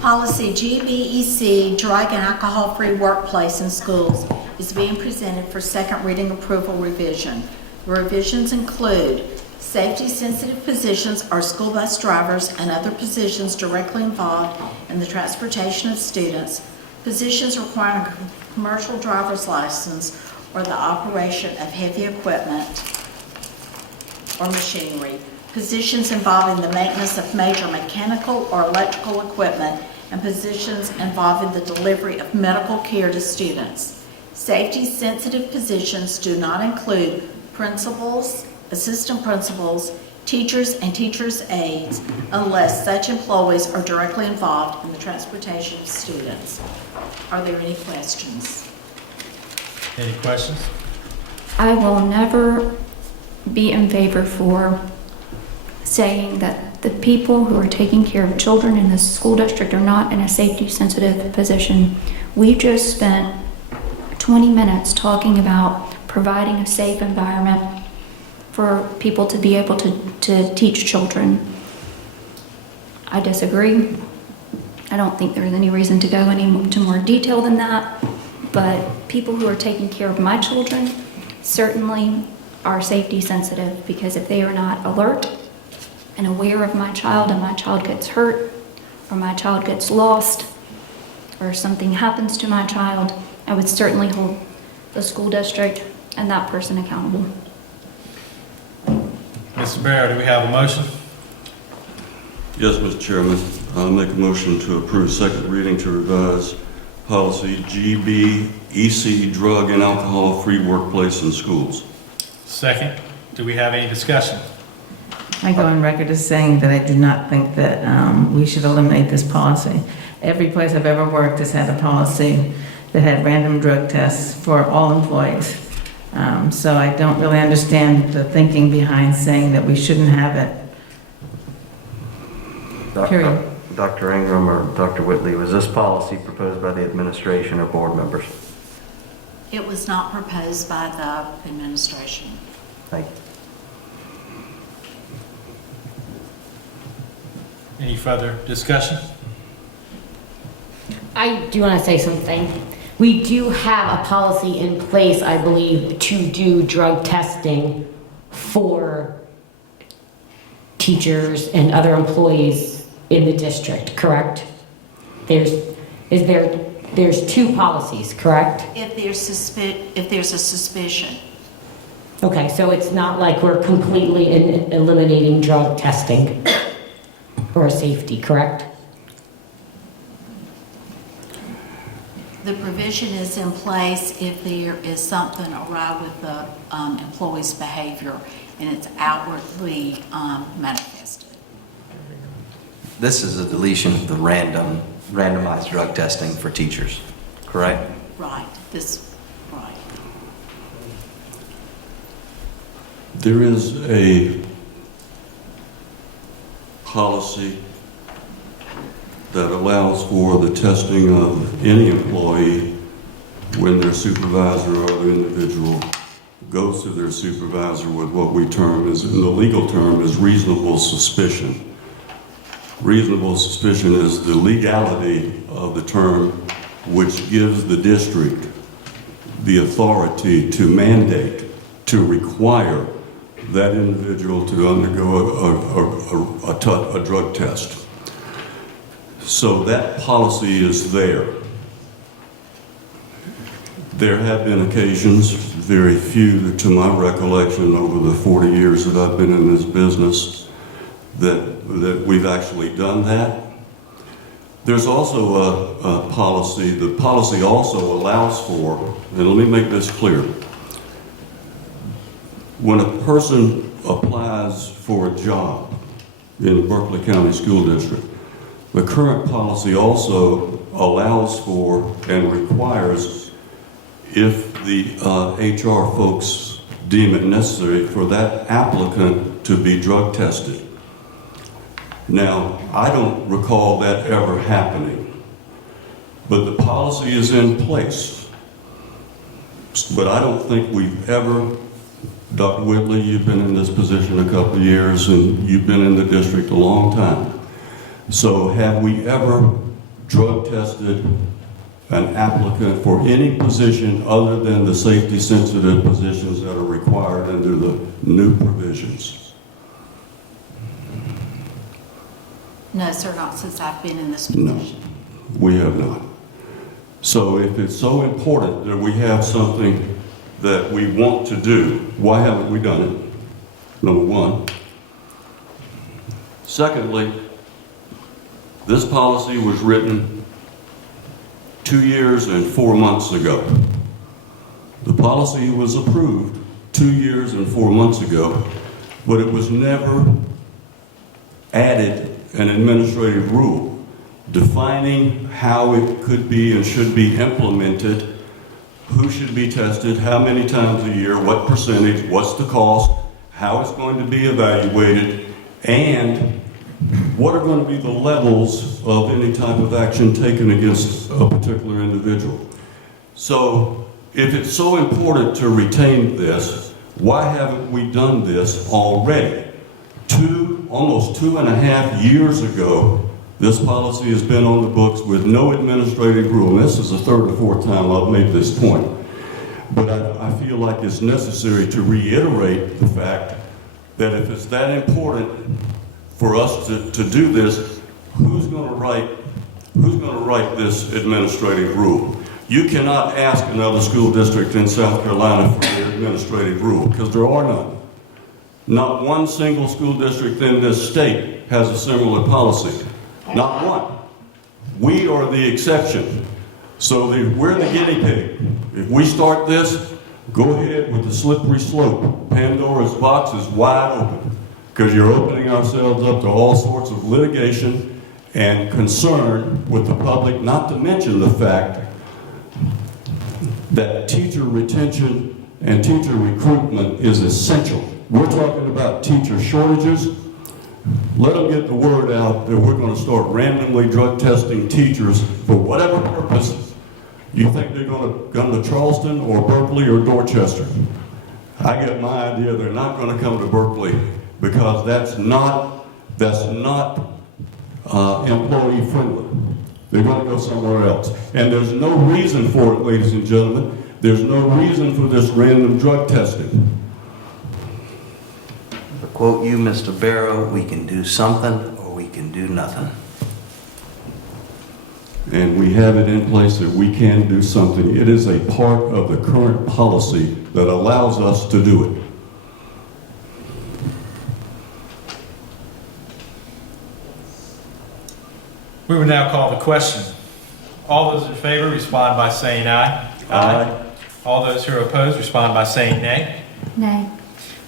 Policy gbaa-e, drug and alcohol-free workplace in schools, is being presented for second reading approval revision. The revisions include safety-sensitive positions are school bus drivers and other positions directly involved in the transportation of students, positions requiring a commercial driver's license or the operation of heavy equipment or machinery, positions involving the maintenance of major mechanical or electrical equipment, and positions involving the delivery of medical care to students. Safety-sensitive positions do not include principals, assistant principals, teachers and teachers' aides, unless such employees are directly involved in the transportation of students. Are there any questions? Any questions? I will never be in favor for saying that the people who are taking care of children in the school district are not in a safety-sensitive position. We just spent 20 minutes talking about providing a safe environment for people to be able to teach children. I disagree. I don't think there's any reason to go into more detail than that, but people who are taking care of my children certainly are safety sensitive, because if they are not alert and aware of my child and my child gets hurt or my child gets lost or something happens to my child, I would certainly hold the school district and that person accountable. Mr. Barrow, do we have a motion? Yes, Mr. Chairman. I'll make a motion to approve second reading to revise policy gbaa-e, drug and alcohol-free workplace in schools. Second. Do we have any discussion? I go on record as saying that I do not think that we should eliminate this policy. Every place I've ever worked has had a policy that had random drug tests for all employees. So I don't really understand the thinking behind saying that we shouldn't have it. Period. Dr. Ingram or Dr. Whitley, was this policy proposed by the administration or board members? It was not proposed by the administration. Thank you. Any further discussion? I do want to say something. We do have a policy in place, I believe, to do drug testing for teachers and other employees in the district, correct? There's two policies, correct? If there's a suspicion. Okay, so it's not like we're completely eliminating drug testing for safety, correct? The provision is in place if there is something awry with the employee's behavior and it's outwardly manifested. This is a deletion of the randomized drug testing for teachers, correct? Right. Right. There is a policy that allows for the testing of any employee when their supervisor or other individual goes to their supervisor with what we term as, in the legal term, is reasonable suspicion. Reasonable suspicion is the legality of the term which gives the district the authority to mandate, to require that individual to undergo a drug test. So that policy is there. There have been occasions, very few to my recollection over the 40 years that I've been in this business, that we've actually done that. There's also a policy, the policy also allows for, and let me make this clear, when a person applies for a job in the Berkeley County School District, the current policy also allows for and requires, if the HR folks deem it necessary, for that applicant to be drug tested. Now, I don't recall that ever happening, but the policy is in place. But I don't think we've ever, Dr. Whitley, you've been in this position a couple of years and you've been in the district a long time. So have we ever drug tested an applicant for any position other than the safety sensitive positions that are required under the new provisions? No, sir, not since I've been in this position. No, we have not. So if it's so important that we have something that we want to do, why haven't we done it? Number one. Secondly, this policy was written 2 years and 4 months ago. The policy was approved 2 years and 4 months ago, but it was never added an administrative rule defining how it could be and should be implemented, who should be tested, how many times a year, what percentage, what's the cost, how it's going to be evaluated, and what are going to be the levels of any type of action taken against a particular individual. So if it's so important to retain this, why haven't we done this already? Almost 2.5 years ago, this policy has been on the books with no administrative rule. And this is the third or fourth time I've made this point. But I feel like it's necessary to reiterate the fact that if it's that important for us to do this, who's going to write this administrative rule? You cannot ask another school district in South Carolina for their administrative rule, because there are none. Not one single school district in this state has a similar policy. Not one. We are the exception. So we're the guinea pig. If we start this, go ahead with the slippery slope. Pandora's box is wide open, because you're opening ourselves up to all sorts of litigation and concern with the public, not to mention the fact that teacher retention and teacher recruitment is essential. We're talking about teacher shortages. Let them get the word out that we're going to start randomly drug testing teachers for whatever purpose. You think they're going to come to Charleston or Berkeley or Dorchester? I get my idea they're not going to come to Berkeley, because that's not employee friendly. They're going to go somewhere else. And there's no reason for it, ladies and gentlemen. There's no reason for this random drug testing. To quote you, Mr. Barrow, we can do something or we can do nothing. And we have it in place that we can do something. It is a part of the current policy that allows us to do it. We will now call the question. All those in favor respond by saying aye. Aye. All those who are opposed respond by saying nay. Nay.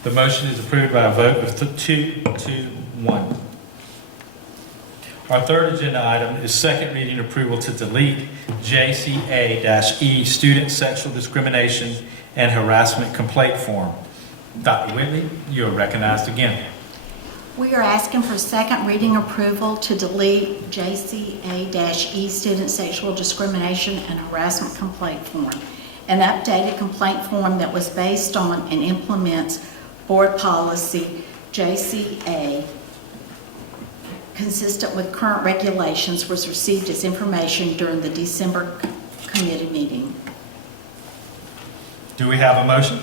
The motion is approved by a vote of 2-1. Our third agenda item is second reading approval to delete JCA-E Student Sexual Discrimination and Harassment Complaint Form. Dr. Whitley, you are recognized again. We are asking for second reading approval to delete JCA-E Student Sexual Discrimination and Harassment Complaint Form, an updated complaint form that was based on and implements board policy JCA, consistent with current regulations, was received as information during the December committee meeting. Do we have a motion?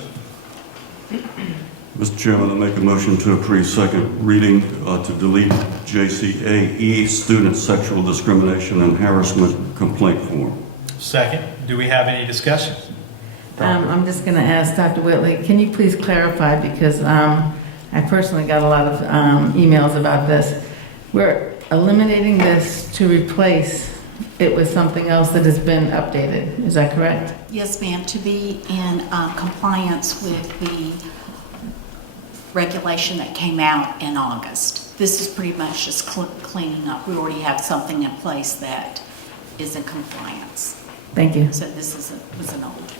Mr. Chairman, I make a motion to approve second reading to delete JCA-E Student Sexual Discrimination and Harassment Complaint Form. Second. Do we have any discussion? I'm just going to ask Dr. Whitley, can you please clarify, because I personally got a lot of emails about this. We're eliminating this to replace it with something else that has been updated. Is that correct? Yes, ma'am, to be in compliance with the regulation that came out in August. This is pretty much just cleaning up. We already have something in place that is in compliance. Thank you. So this was an old one.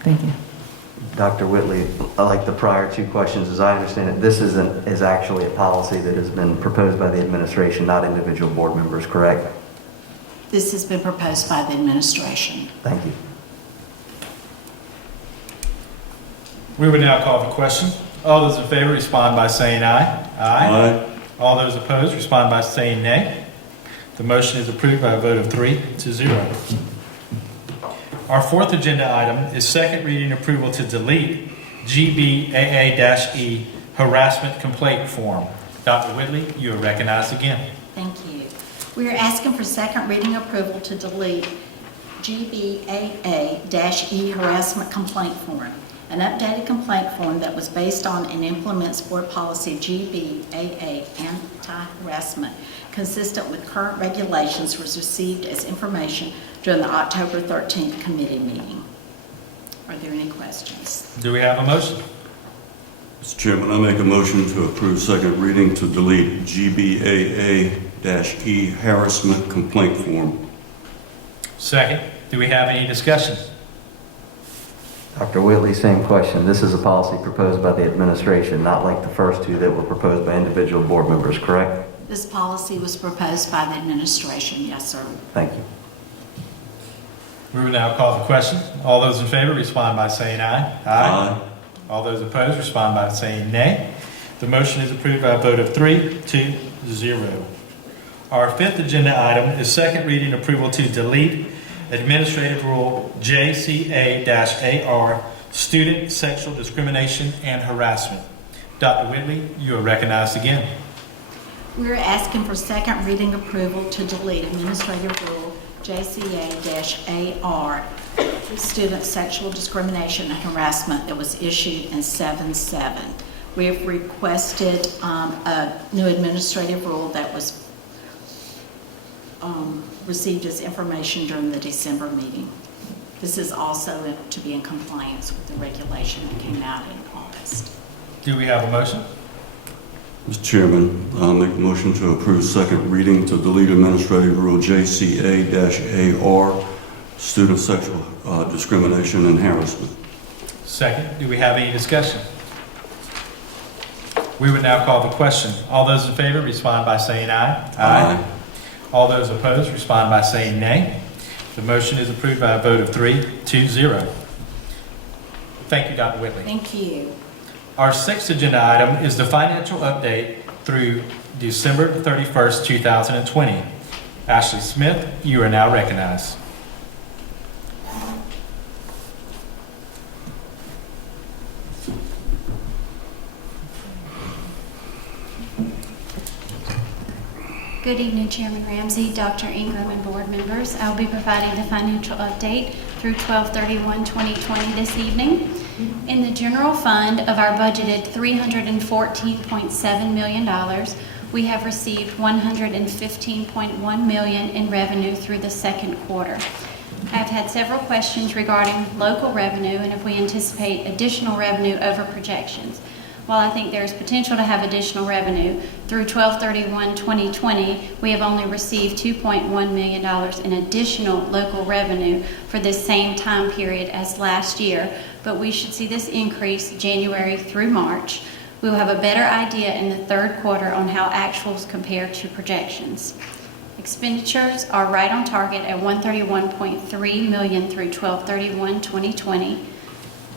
Thank you. Dr. Whitley, like the prior two questions, as I understand it, this is actually a policy that has been proposed by the administration, not individual board members, correct? This has been proposed by the administration. Thank you. We would now call the question. All those in favor respond by saying aye. Aye. All those opposed respond by saying nay. The motion is approved by a vote of 3-0. Our fourth agenda item is second reading approval to delete gbaa-e Harassment Complaint Form. Dr. Whitley, you are recognized again. Thank you. We are asking for second reading approval to delete gbaa-e Harassment Complaint Form, an updated complaint form that was based on and implements board policy gbaa anti-harassment, consistent with current regulations, was received as information during the October 13th committee meeting. Are there any questions? Do we have a motion? Mr. Chairman, I make a motion to approve second reading to delete gbaa-e harassment complaint form. Second, do we have any discussion? Dr. Whitley, same question. This is a policy proposed by the administration, not like the first two that were proposed by individual board members, correct? This policy was proposed by the administration, yes, sir. Thank you. We will now call the question. All those in favor respond by saying aye. Aye. All those opposed respond by saying nay. The motion is approved by a vote of 3-0. Our fifth agenda item is second reading approval to delete Administrative Rule JCA-AR, Student Sexual Discrimination and Harassment. Dr. Whitley, you are recognized again. We're asking for second reading approval to delete Administrative Rule JCA-AR, Student Sexual Discrimination and Harassment, that was issued in 7/7. We have requested a new administrative rule that was received as information during the December meeting. This is also to be in compliance with the regulation that came out in August. Do we have a motion? Mr. Chairman, I'll make a motion to approve second reading to delete Administrative Rule JCA-AR, Student Sexual Discrimination and Harassment. Second, do we have any discussion? We would now call the question. All those in favor respond by saying aye. Aye. All those opposed respond by saying nay. The motion is approved by a vote of 3-0. Thank you, Dr. Whitley. Thank you. Our sixth agenda item is the financial update through December 31st, 2020. Ashley Smith, you are now recognized. Good evening, Chairman Ramsey, Dr. Ingram, and board members. I'll be providing the financial update through 12/31/2020 this evening. In the general fund of our budgeted $314.7 million, we have received $115.1 million in revenue through the second quarter. I've had several questions regarding local revenue and if we anticipate additional revenue over projections. While I think there is potential to have additional revenue, through 12/31/2020, we have only received $2.1 million in additional local revenue for this same time period as last year, but we should see this increase January through March. We will have a better idea in the third quarter on how actuals compare to projections. Expenditures are right on target at $131.3 million through 12/31/2020.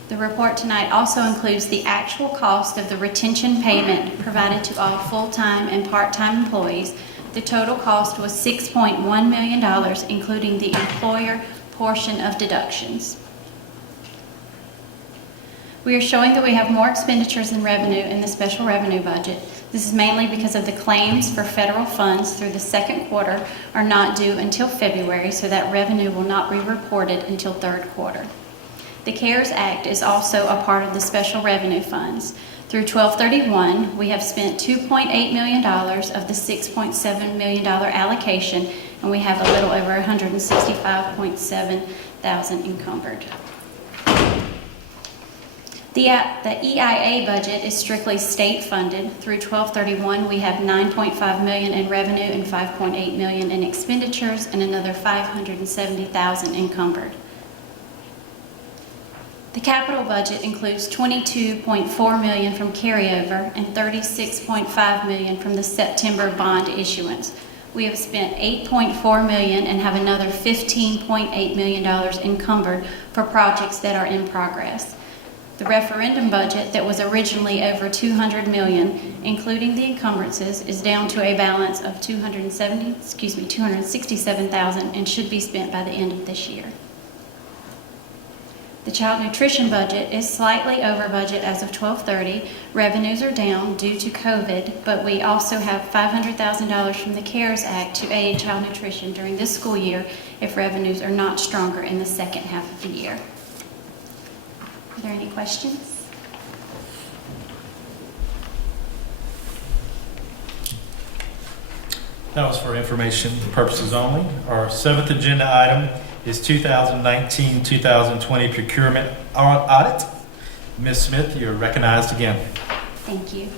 The report tonight also includes the actual cost of the retention payment provided to all full-time and part-time employees. The total cost was $6.1 million, including the employer portion of deductions. We are showing that we have more expenditures than revenue in the special revenue budget. This is mainly because of the claims for federal funds through the second quarter are not due until February, so that revenue will not be reported until third quarter. The CARES Act is also a part of the special revenue funds. Through 12/31, we have spent $2.8 million of the $6.7 million allocation, and we have a little over $165.7 thousand encumbered. The EIA budget is strictly state funded. Through 12/31, we have $9.5 million in revenue and $5.8 million in expenditures, and another $570,000 encumbered. The capital budget includes $22.4 million from carryover and $36.5 million from the September bond issuance. We have spent $8.4 million and have another $15.8 million encumbered for projects that are in progress. The referendum budget that was originally over $200 million, including the encumbrances, is down to a balance of $267,000 and should be spent by the end of this year. The child nutrition budget is slightly over budget as of 12/30. Revenues are down due to COVID, but we also have $500,000 from the CARES Act to aid child nutrition during this school year if revenues are not stronger in the second half of the year. Are there any questions? That was for information purposes only. Our seventh agenda item is 2019-2020 procurement audit. Ms. Smith, you're recognized again. Thank you.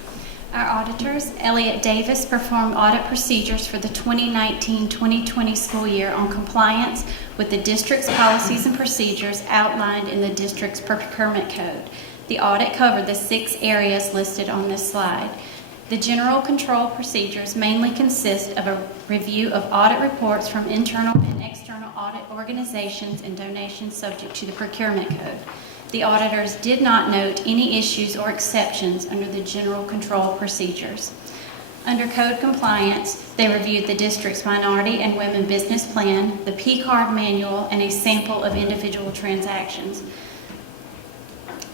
Our auditors, Elliott Davis, performed audit procedures for the 2019-2020 school year on compliance with the district's policies and procedures outlined in the district's procurement code. The audit covered the 6 areas listed on this slide. The general control procedures mainly consist of a review of audit reports from internal and external audit organizations and donations subject to the procurement code. The auditors did not note any issues or exceptions under the general control procedures. Under code compliance, they reviewed the district's minority and women business plan, the P-card manual, and a sample of individual transactions.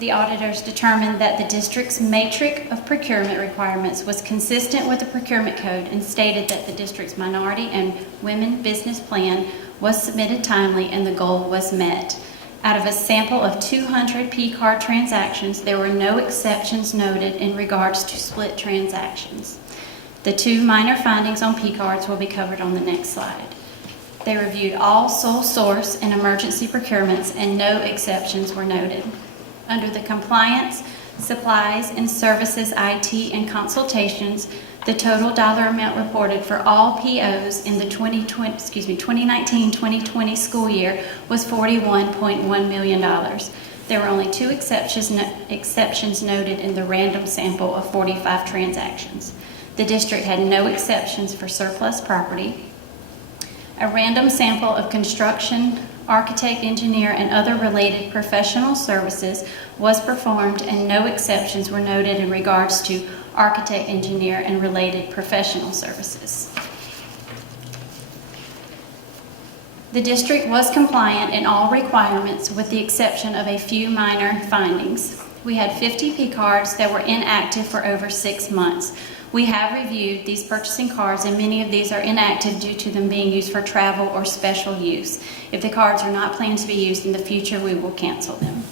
The auditors determined that the district's matrix of procurement requirements was consistent with the procurement code and stated that the district's minority and women business plan was submitted timely and the goal was met. Out of a sample of 200 P-card transactions, there were no exceptions noted in regards to split transactions. The 2 minor findings on P-cards will be covered on the next slide. They reviewed all sole source and emergency procurements and no exceptions were noted. Under the compliance, supplies and services, IT, and consultations, the total dollar amount reported for all POs in the 2019-2020 school year was $41.1 million. There were only 2 exceptions noted in the random sample of 45 transactions. The district had no exceptions for surplus property. A random sample of construction, architect, engineer, and other related professional services was performed and no exceptions were noted in regards to architect, engineer, and related professional services. The district was compliant in all requirements with the exception of a few minor findings. We had 50 P-cards that were inactive for over 6 months. We have reviewed these purchasing cards and many of these are inactive due to them being used for travel or special use. If the cards are not planned to be used in the future, we will cancel them.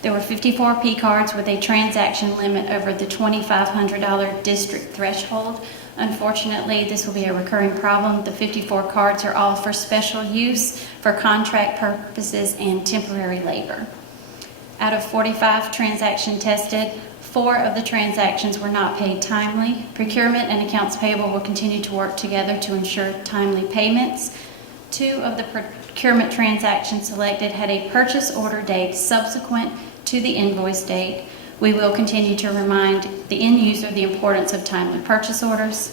There were 54 P-cards with a transaction limit over the $2,500 district threshold. Unfortunately, this will be a recurring problem. The 54 cards are all for special use, for contract purposes, and temporary labor. Out of 45 transactions tested, 4 of the transactions were not paid timely. Procurement and accounts payable will continue to work together to ensure timely payments. 2 of the procurement transactions selected had a purchase order date subsequent to the invoice date. We will continue to remind the end user the importance of timely purchase orders.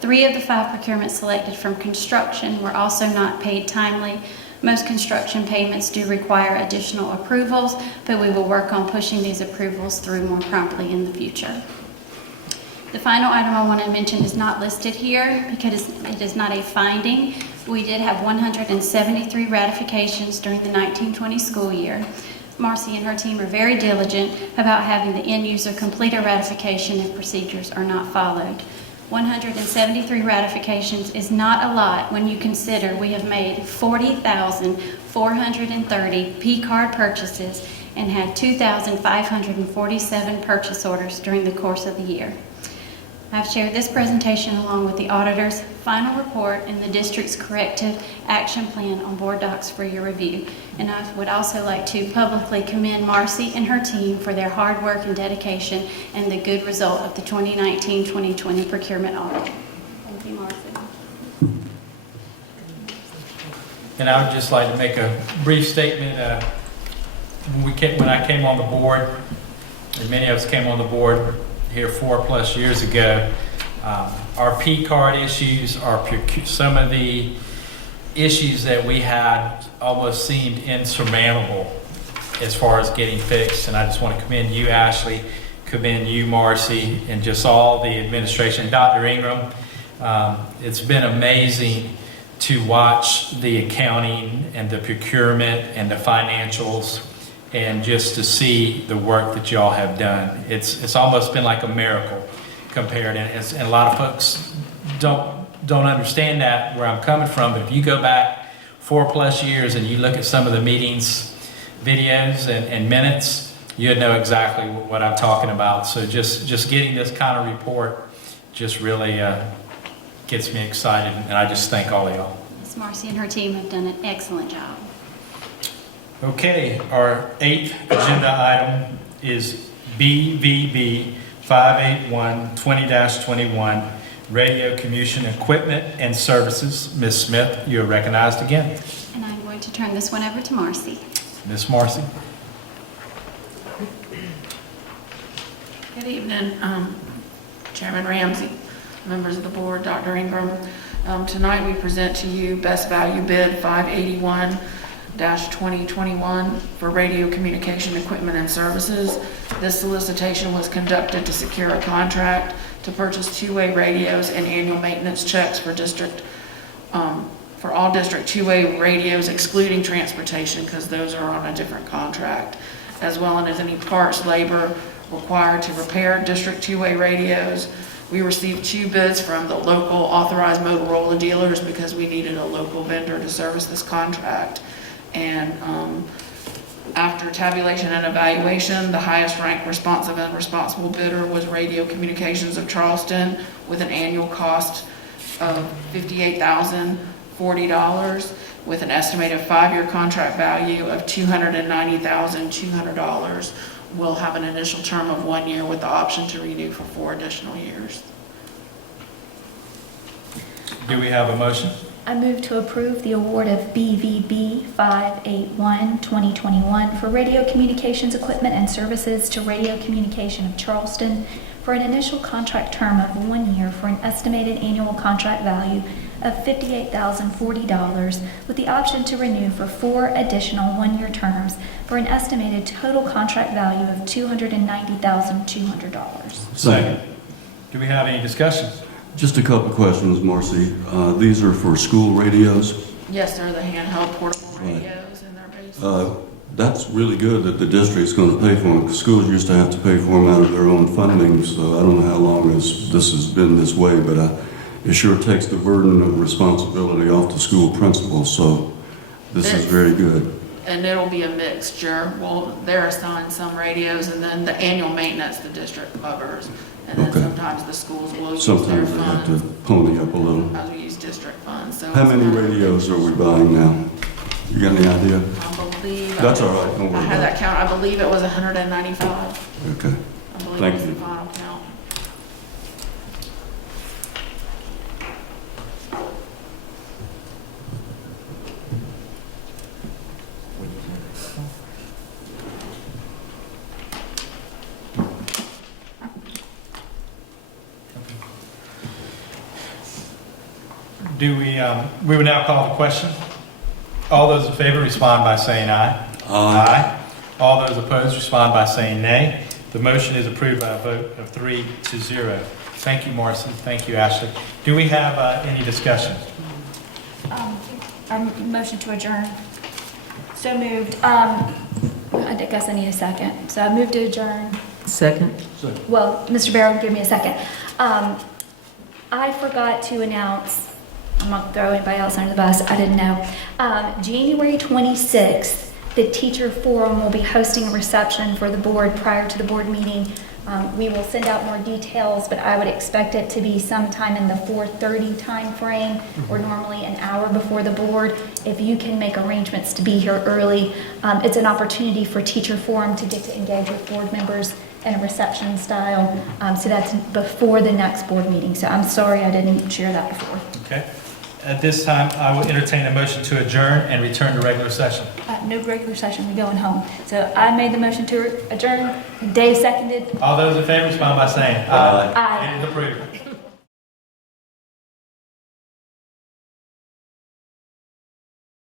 3 of the 5 procurements selected from construction were also not paid timely. Most construction payments do require additional approvals, but we will work on pushing these approvals through more promptly in the future. The final item I want to mention is not listed here because it is not a finding. We did have 173 ratifications during the 1920 school year. Marcy and her team are very diligent about having the end user complete a ratification if procedures are not followed. 173 ratifications is not a lot when you consider we have made 40,430 P-card purchases and had 2,547 purchase orders during the course of the year. I've shared this presentation along with the auditor's final report and the district's corrective action plan on board docs for your review. And I would also like to publicly commend Marcy and her team for their hard work and dedication and the good result of the 2019-2020 procurement audit. Thank you, Marcy. And I would just like to make a brief statement. When I came on the board, and many of us came on the board here 4+ years ago, our P-card issues, some of the issues that we had almost seemed insurmountable as far as getting fixed. And I just want to commend you, Ashley, commend you, Marcy, and just all the administration. Dr. Ingram, it's been amazing to watch the accounting and the procurement and the financials and just to see the work that y'all have done. It's almost been like a miracle compared, and a lot of folks don't understand that where I'm coming from, but if you go back 4+ years and you look at some of the meetings, videos and minutes, you'd know exactly what I'm talking about. So just getting this kind of report just really gets me excited, and I just thank all of y'all. Ms. Marcy and her team have done an excellent job. Okay, our 8th agenda item is BVB 581-20-21, radio communication equipment and services. Ms. Smith, you are recognized again. And I'm going to turn this one over to Marcy. Ms. Marcy. Good evening, Chairman Ramsey, members of the board, Dr. Ingram. Tonight we present to you best value bid 581-2021 for radio communication equipment and services. This solicitation was conducted to secure a contract to purchase two-way radios and annual maintenance checks for all district two-way radios, excluding transportation, because those are on a different contract, as well as any parts, labor required to repair district two-way radios. We received 2 bids from the local authorized Motorola dealers because we needed a local vendor to service this contract. And after tabulation and evaluation, the highest ranked responsive and responsible bidder was Radio Communications of Charleston with an annual cost of $58,040 with an estimated 5-year contract value of $290,200. We'll have an initial term of 1 year with the option to renew for 4 additional years. Do we have a motion? I move to approve the award of BVB 581-2021 for radio communications equipment and services to Radio Communication of Charleston for an initial contract term of 1 year for an estimated annual contract value of $58,040 with the option to renew for 4 additional 1-year terms for an estimated total contract value of $290,200. Second. Do we have any discussion? Just a couple of questions, Marcy. These are for school radios. Yes, they're the handheld portable Right. radios in their base. That's really good that the district's going to pay for them. Schools used to have to pay for them out of their own funding, so I don't know how long this has been this way, but it sure takes the burden of responsibility off the school principals, so this is very good. And it'll be a mixture. Well, they're assigned some radios, and then the annual maintenance the district covers. And then Okay. sometimes the schools will use Sometimes their they have to funds, pony up a little. as we use district funds. So How it's many not- radios are we buying now? You got any idea? I believe. That's all right, don't I worry had about that count. I believe it was 195. it. Okay. I believe Thank was you. the final count. We will now call the question. All those in favor respond by saying aye. Aye. All those opposed respond by saying nay. The motion is approved by a vote of 3-0. Thank you, Marcy. Thank you, Ashley. Do we have any discussion? Motion to adjourn. So moved. I guess I need a second. So I moved to adjourn. Second. Well, Mr. Barrow, give me a second. I forgot to announce, I'm not throwing anybody else under the bus, I didn't know. January 26th, the teacher forum will be hosting a reception for the board prior to the board meeting. We will send out more details, but I would expect it to be sometime in the 4:30 time frame, or normally an hour before the board. If you can make arrangements to be here early, it's an opportunity for teacher forum to get to engage with board members in a reception style. So that's before the next board meeting. So I'm sorry I didn't share that before. Okay. At this time, I will entertain a motion to adjourn and return to regular session. No regular session, we're going home. So I made the motion to adjourn. Dave seconded. All those in favor respond by saying aye. Aye. It is approved.